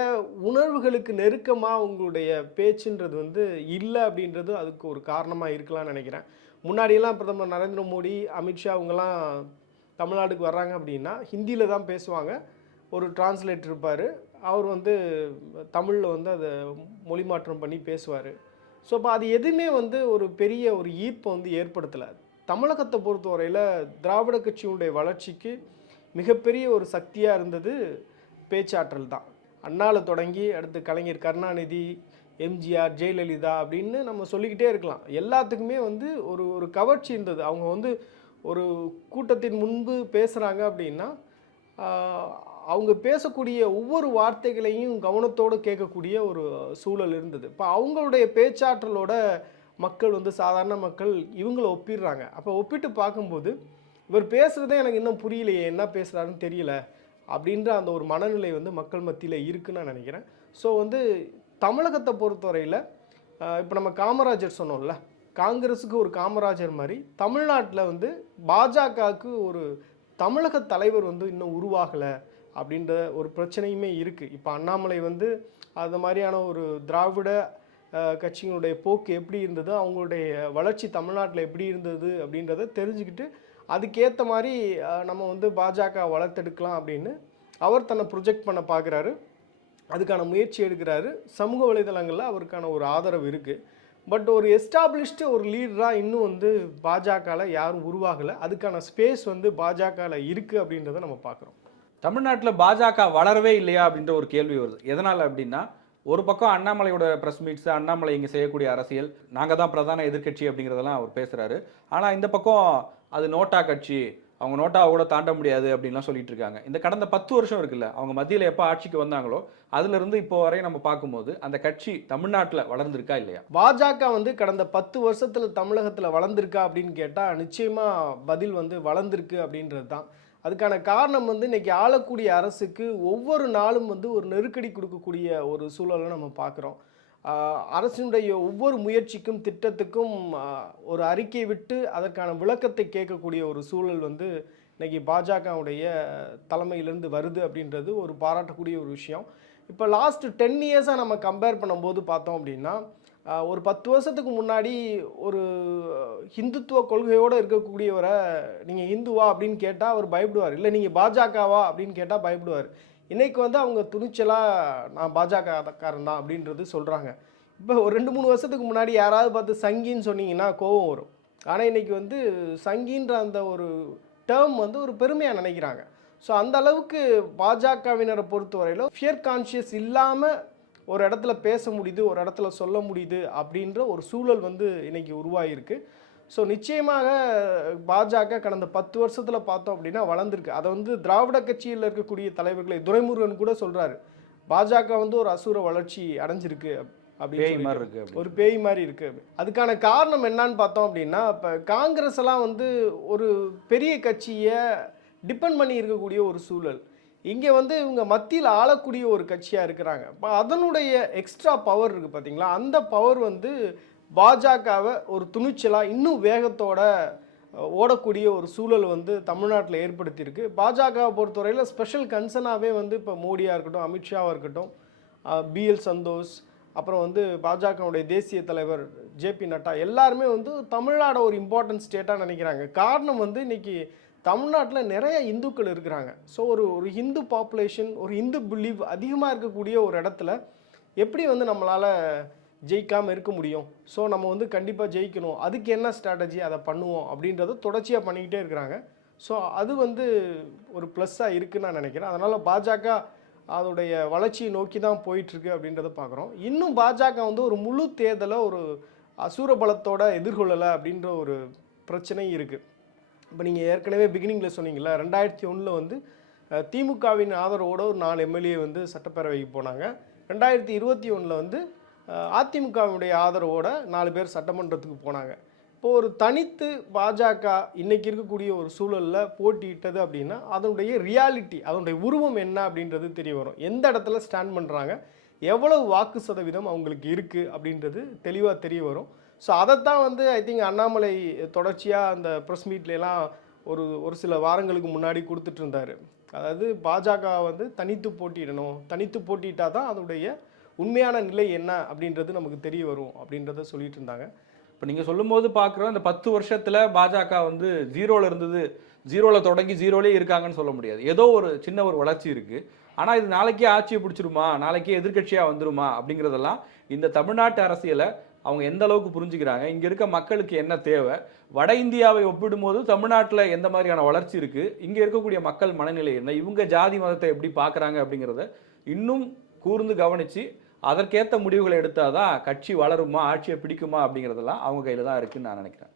உணர்வுகளுக்கு நெருக்கமாக உங்களுடைய பேச்சுன்றது வந்து இல்லை அப்படின்றது அதுக்கு ஒரு காரணமாக இருக்கலாம்னு நினைக்கிறேன். முன்னாடியெல்லாம் பிரதமர் நரேந்திர மோடி, அமித்ஷா அவங்கெல்லாம் தமிழ்நாட்டுக்கு வர்றாங்க அப்படின்னா ஹிந்தியில் தான் பேசுவாங்க. ஒரு டிரான்ஸ்லேட்டர் இருப்பார், அவர் வந்து தமிழில் வந்து அதை மொழி மாற்றம் பண்ணி பேசுவார். ஸோ இப்போ அது எதுவுமே வந்து ஒரு பெரிய ஒரு ஈர்ப்பை வந்து ஏற்படுத்தலை. தமிழகத்தை பொறுத்தவரையில் திராவிட கட்சியுடைய வளர்ச்சிக்கு மிகப்பெரிய ஒரு சக்தியாக இருந்தது பேச்சாற்றல் தான். அண்ணாவில் தொடங்கி அடுத்து கலைஞர் கருணாநிதி, எம்ஜிஆர், ஜெயலலிதா அப்படின்னு நம்ம சொல்லிக்கிட்டே இருக்கலாம். எல்லாத்துக்குமே வந்து ஒரு ஒரு கவர்ச்சி இருந்தது. அவங்க வந்து ஒரு கூட்டத்தின் முன்பு பேசுகிறாங்க அப்படின்னா அவங்க பேசக்கூடிய ஒவ்வொரு வார்த்தைகளையும் கவனத்தோடு கேட்கக்கூடிய ஒரு சூழல் இருந்தது. இப்போ அவங்களுடைய பேச்சாற்றலோட மக்கள் வந்து சாதாரண மக்கள் இவங்கள ஒப்பிடுறாங்க. அப்போ ஒப்பிட்டு பார்க்கும்போது இவர் பேசுகிறதே எனக்கு இன்னும் புரியலையே, என்ன பேசுகிறாருன்னு தெரியல அப்படின்ற அந்த ஒரு மனநிலை வந்து மக்கள் மத்தியில் இருக்குன்னு நான் நினைக்கிறேன். ஸோ வந்து தமிழகத்தை பொறுத்தவரையில் இப்போ நம்ம காமராஜர் சொன்னோம்ல, காங்கிரஸுக்கு ஒரு காமராஜர் மாதிரி தமிழ்நாட்டில் வந்து பாஜகவுக்கு ஒரு தமிழக தலைவர் வந்து இன்னும் உருவாகலை அப்படின்ற ஒரு பிரச்சனையுமே இருக்குது. இப்போ அண்ணாமலை வந்து அது மாதிரியான ஒரு திராவிட கட்சிகளுடைய போக்கு எப்படி இருந்தது, அவங்களுடைய வளர்ச்சி தமிழ்நாட்டில் எப்படி இருந்தது அப்படின்றத தெரிஞ்சுக்கிட்டு அதுக்கேற்ற மாதிரி நம்ம வந்து பாஜக வளர்த்தெடுக்கலாம் அப்படின்னு அவர் தன்னை ப்ரொஜெக்ட் பண்ண பார்க்குறாரு. அதுக்கான முயற்சி எடுக்கிறாரு. சமூக வலைதளங்களில் அவருக்கான ஒரு ஆதரவு இருக்குது. பட் ஒரு எஸ்டாப்ளிஷ்டு ஒரு லீடராக இன்னும் வந்து பாஜகவில் யாரும் உருவாகலை. அதுக்கான ஸ்பேஸ் வந்து பாஜகவில் இருக்குது அப்படின்றத நம்ம பார்க்குறோம். தமிழ்நாட்டில் பாஜக வளரவே இல்லையா அப்படின்ற ஒரு கேள்வி வருது. எதனால் அப்படின்னா, ஒரு பக்கம் அண்ணாமலையோட ப்ரெஸ் மீட்ஸ், அண்ணாமலை இங்கே செய்யக்கூடிய அரசியல், நாங்கள் தான் பிரதான எதிர்க்கட்சி அப்படிங்கிறதெல்லாம் அவர் பேசுகிறாரு. ஆனால் இந்த பக்கம் அது நோட்டா கட்சி, அவங்க நோட்டாவை கூட தாண்ட முடியாது அப்படின்லாம் சொல்லிட்டு இருக்காங்க. இந்த கடந்த 10 வருஷம் இருக்குல்ல, அவங்க மத்தியில் எப்போ ஆட்சிக்கு வந்தாங்களோ அதுலேருந்து இப்போ வரை நம்ம பார்க்கும்போது அந்த கட்சி தமிழ்நாட்டில் வளர்ந்துருக்கா இல்லையா? பாஜக வந்து கடந்த 10 வருஷத்தில் தமிழகத்தில் வளர்ந்துருக்கா அப்படின்னு கேட்டால் நிச்சயமாக பதில் வந்து வளர்ந்துருக்கு அப்படின்றது தான். அதுக்கான காரணம் வந்து இன்றைக்கி ஆளக்கூடிய அரசுக்கு ஒவ்வொரு நாளும் வந்து ஒரு நெருக்கடி கொடுக்கக்கூடிய ஒரு சூழலை நம்ம பார்க்குறோம். அரசினுடைய ஒவ்வொரு முயற்சிக்கும் திட்டத்துக்கும் ஒரு அறிக்கை விட்டு அதற்கான விளக்கத்தை கேட்கக்கூடிய ஒரு சூழல் வந்து இன்றைக்கி பாஜகவுடைய தலைமையிலேருந்து வருது அப்படின்றது ஒரு பாராட்டக்கூடிய ஒரு விஷயம். இப்போ லாஸ்ட் 10 இயர்ஸாக நம்ம கம்பேர் பண்ணும்போது பார்த்தோம் அப்படின்னா, ஒரு 10 வருஷத்துக்கு முன்னாடி ஒரு ஹிந்துத்துவ கொள்கையோடு இருக்கக்கூடியவரை நீங்கள் ஹிந்துவா அப்படின்னு கேட்டால் அவர் பயப்படுவார், இல்லை நீங்கள் பாஜகவா அப்படின்னு கேட்டால் பயப்படுவார். இன்றைக்கி வந்து அவங்க துணிச்சலாக நான் பாஜகக்காரன் தான் அப்படின்றது சொல்கிறாங்க. இப்போ ஒரு 2-3 வருஷத்துக்கு முன்னாடி யாராவது பார்த்து சங்கின்னு சொன்னீங்கன்னா கோபம் வரும். ஆனால் இன்றைக்கி வந்து சங்கின்ற அந்த ஒரு டேர்ம் வந்து ஒரு பெருமையாக நினைக்கிறாங்க. ஸோ அந்த அளவுக்கு பாஜகவினரை பொறுத்தவரையில் ஃபியர் கான்ஷியஸ் இல்லாமல் ஒரு இடத்துல பேச முடியுது, ஒரு இடத்துல சொல்ல முடியுது அப்படின்ற ஒரு சூழல் வந்து இன்றைக்கி உருவாகிருக்கு. ஸோ நிச்சயமாக பாஜக கடந்த 10 வருஷத்தில் பார்த்தோம் அப்படின்னா வளர்ந்துருக்கு. அதை வந்து திராவிட கட்சியில் இருக்கக்கூடிய தலைவர்களை துரைமுருகன் கூட சொல்கிறாரு, பாஜக வந்து ஒரு அசுர வளர்ச்சி அடைஞ்சிருக்கு அப்படின்னு பேய் மாதிரி சொல்லிட்டு இருக்கு ஒரு பேய் மாதிரி இருக்கு. அதுக்கான காரணம் என்னன்னு பார்த்தோம் அப்படின்னா, இப்போ காங்கிரஸ் எல்லாம் வந்து ஒரு பெரிய கட்சியை டிபெண்ட் பண்ணி இருக்கக்கூடிய ஒரு சூழல். இங்கே வந்து இவங்க மத்தியில் ஆளக்கூடிய ஒரு கட்சியாக இருக்கிறாங்க. இப்போ அதனுடைய எக்ஸ்ட்ரா பவர் இருக்குது பார்த்தீங்களா, அந்த பவர் வந்து பாஜகவை ஒரு துணிச்சலாக இன்னும் வேகத்தோட ஓடக்கூடிய ஒரு சூழல் வந்து தமிழ்நாட்டில் ஏற்படுத்தியிருக்கு. பாஜகவை பொறுத்தவரையில் ஸ்பெஷல் கன்சர்னாகவே வந்து இப்போ மோடியாக இருக்கட்டும், அமித்ஷாவாக இருக்கட்டும், பிஎல் சந்தோஷ், அப்புறம் வந்து பாஜகவுடைய தேசிய தலைவர் ஜேபி நட்டா எல்லாருமே வந்து தமிழ்நாடு ஒரு இம்பார்ட்டன்ட் ஸ்டேட்டாக நினைக்கிறாங்க. காரணம் வந்து இன்னைக்கு தமிழ்நாட்டில் நிறைய இந்துக்கள் இருக்கிறாங்க. ஸோ ஒரு ஒரு ஹிந்து பாப்புலேஷன், ஒரு ஹிந்து பிலீவ் அதிகமாக இருக்கக்கூடிய ஒரு இடத்துல எப்படி வந்து நம்மளால் ஜெயிக்காமல் இருக்க முடியும்? ஸோ நம்ம வந்து கண்டிப்பாக ஜெயிக்கணும், அதுக்கு என்ன ஸ்ட்ராட்டஜி அதை பண்ணுவோம் அப்படின்றத தொடர்ச்சியாக பண்ணிக்கிட்டே இருக்கிறாங்க. ஸோ அது வந்து ஒரு ப்ளஸ்ஸாக இருக்குன்னு நான் நினைக்கிறேன். அதனால் பாஜக அதோடைய வளர்ச்சியை நோக்கி தான் போயிட்டுருக்கு அப்படின்றத பார்க்குறோம். இன்னும் பாஜக வந்து ஒரு முழு தேர்தலை ஒரு அசுர பலத்தோட எதிர்கொள்ளலை அப்படின்ற ஒரு பிரச்சனை இருக்குது. இப்போ நீங்கள் ஏற்கனவே பிகினிங்கில் சொன்னீங்களா, 2001 வந்து திமுகவின் ஆதரவோட ஒரு 4 எம்எல்ஏ வந்து சட்டப்பேரவைக்கு போனாங்க. 2021 வந்து அதிமுகவினுடைய ஆதரவோட 4 பேர் சட்டமன்றத்துக்கு போனாங்க. இப்போ ஒரு தனித்து பாஜக இன்னைக்கு இருக்கக்கூடிய ஒரு சூழலில் போட்டியிட்டது அப்படின்னா அதனுடைய ரியாலிட்டி, அதனுடைய உருவம் என்ன அப்படின்றது தெரிய வரும். எந்த இடத்துல ஸ்டாண்ட் பண்ணுறாங்க, எவ்வளவு வாக்கு சதவீதம் அவங்களுக்கு இருக்குது அப்படின்றது தெளிவாக தெரிய வரும். ஸோ அதைத்தான் வந்து ஐ திங்க் அண்ணாமலை தொடர்ச்சியாக அந்த ப்ரெஸ் மீட்லாம் ஒரு சில வாரங்களுக்கு முன்னாடி கொடுத்துட்டு இருந்தார். அதாவது பாஜக வந்து தனித்து போட்டியிடணும், தனித்து போட்டியிட்டால் தான் அதனுடைய உண்மையான நிலை என்ன அப்படின்றது நமக்கு தெரிய வரும் அப்படின்றத சொல்லிட்டு இருந்தாங்க. இப்போ நீங்கள் சொல்லும்போது பார்க்குறோம், இந்த 10 வருஷத்தில் பாஜக வந்து ஜீரோவில் இருந்தது, ஜீரோவில் தொடங்கி ஜீரோலே இருக்காங்கன்னு சொல்ல முடியாது. ஏதோ ஒரு சின்ன ஒரு வளர்ச்சி இருக்குது. ஆனால் இது நாளைக்கே ஆட்சியை பிடிச்சிருமா, நாளைக்கே எதிர்க்கட்சியாக வந்துருமா அப்படிங்கிறதெல்லாம் இந்த தமிழ்நாட்டு அரசியலை அவங்க எந்த அளவுக்கு புரிஞ்சுக்கிறாங்க, இங்கே இருக்க மக்களுக்கு என்ன தேவை, வட இந்தியாவை ஒப்பிடும்போது தமிழ்நாட்டில் எந்த மாதிரியான வளர்ச்சி இருக்குது, இங்கே இருக்கக்கூடிய மக்கள் மனநிலை என்ன, இவங்க ஜாதி மதத்தை எப்படி பார்க்குறாங்க அப்படிங்கிறத இன்னும் கூர்ந்து கவனித்து அதற்கேற்ற முடிவுகளை எடுத்தால் தான் கட்சி வளருமா, ஆட்சியை பிடிக்குமா அப்படிங்கிறதெல்லாம் அவங்க கையில் தான் இருக்குதுன்னு நான் நினைக்கிறேன்.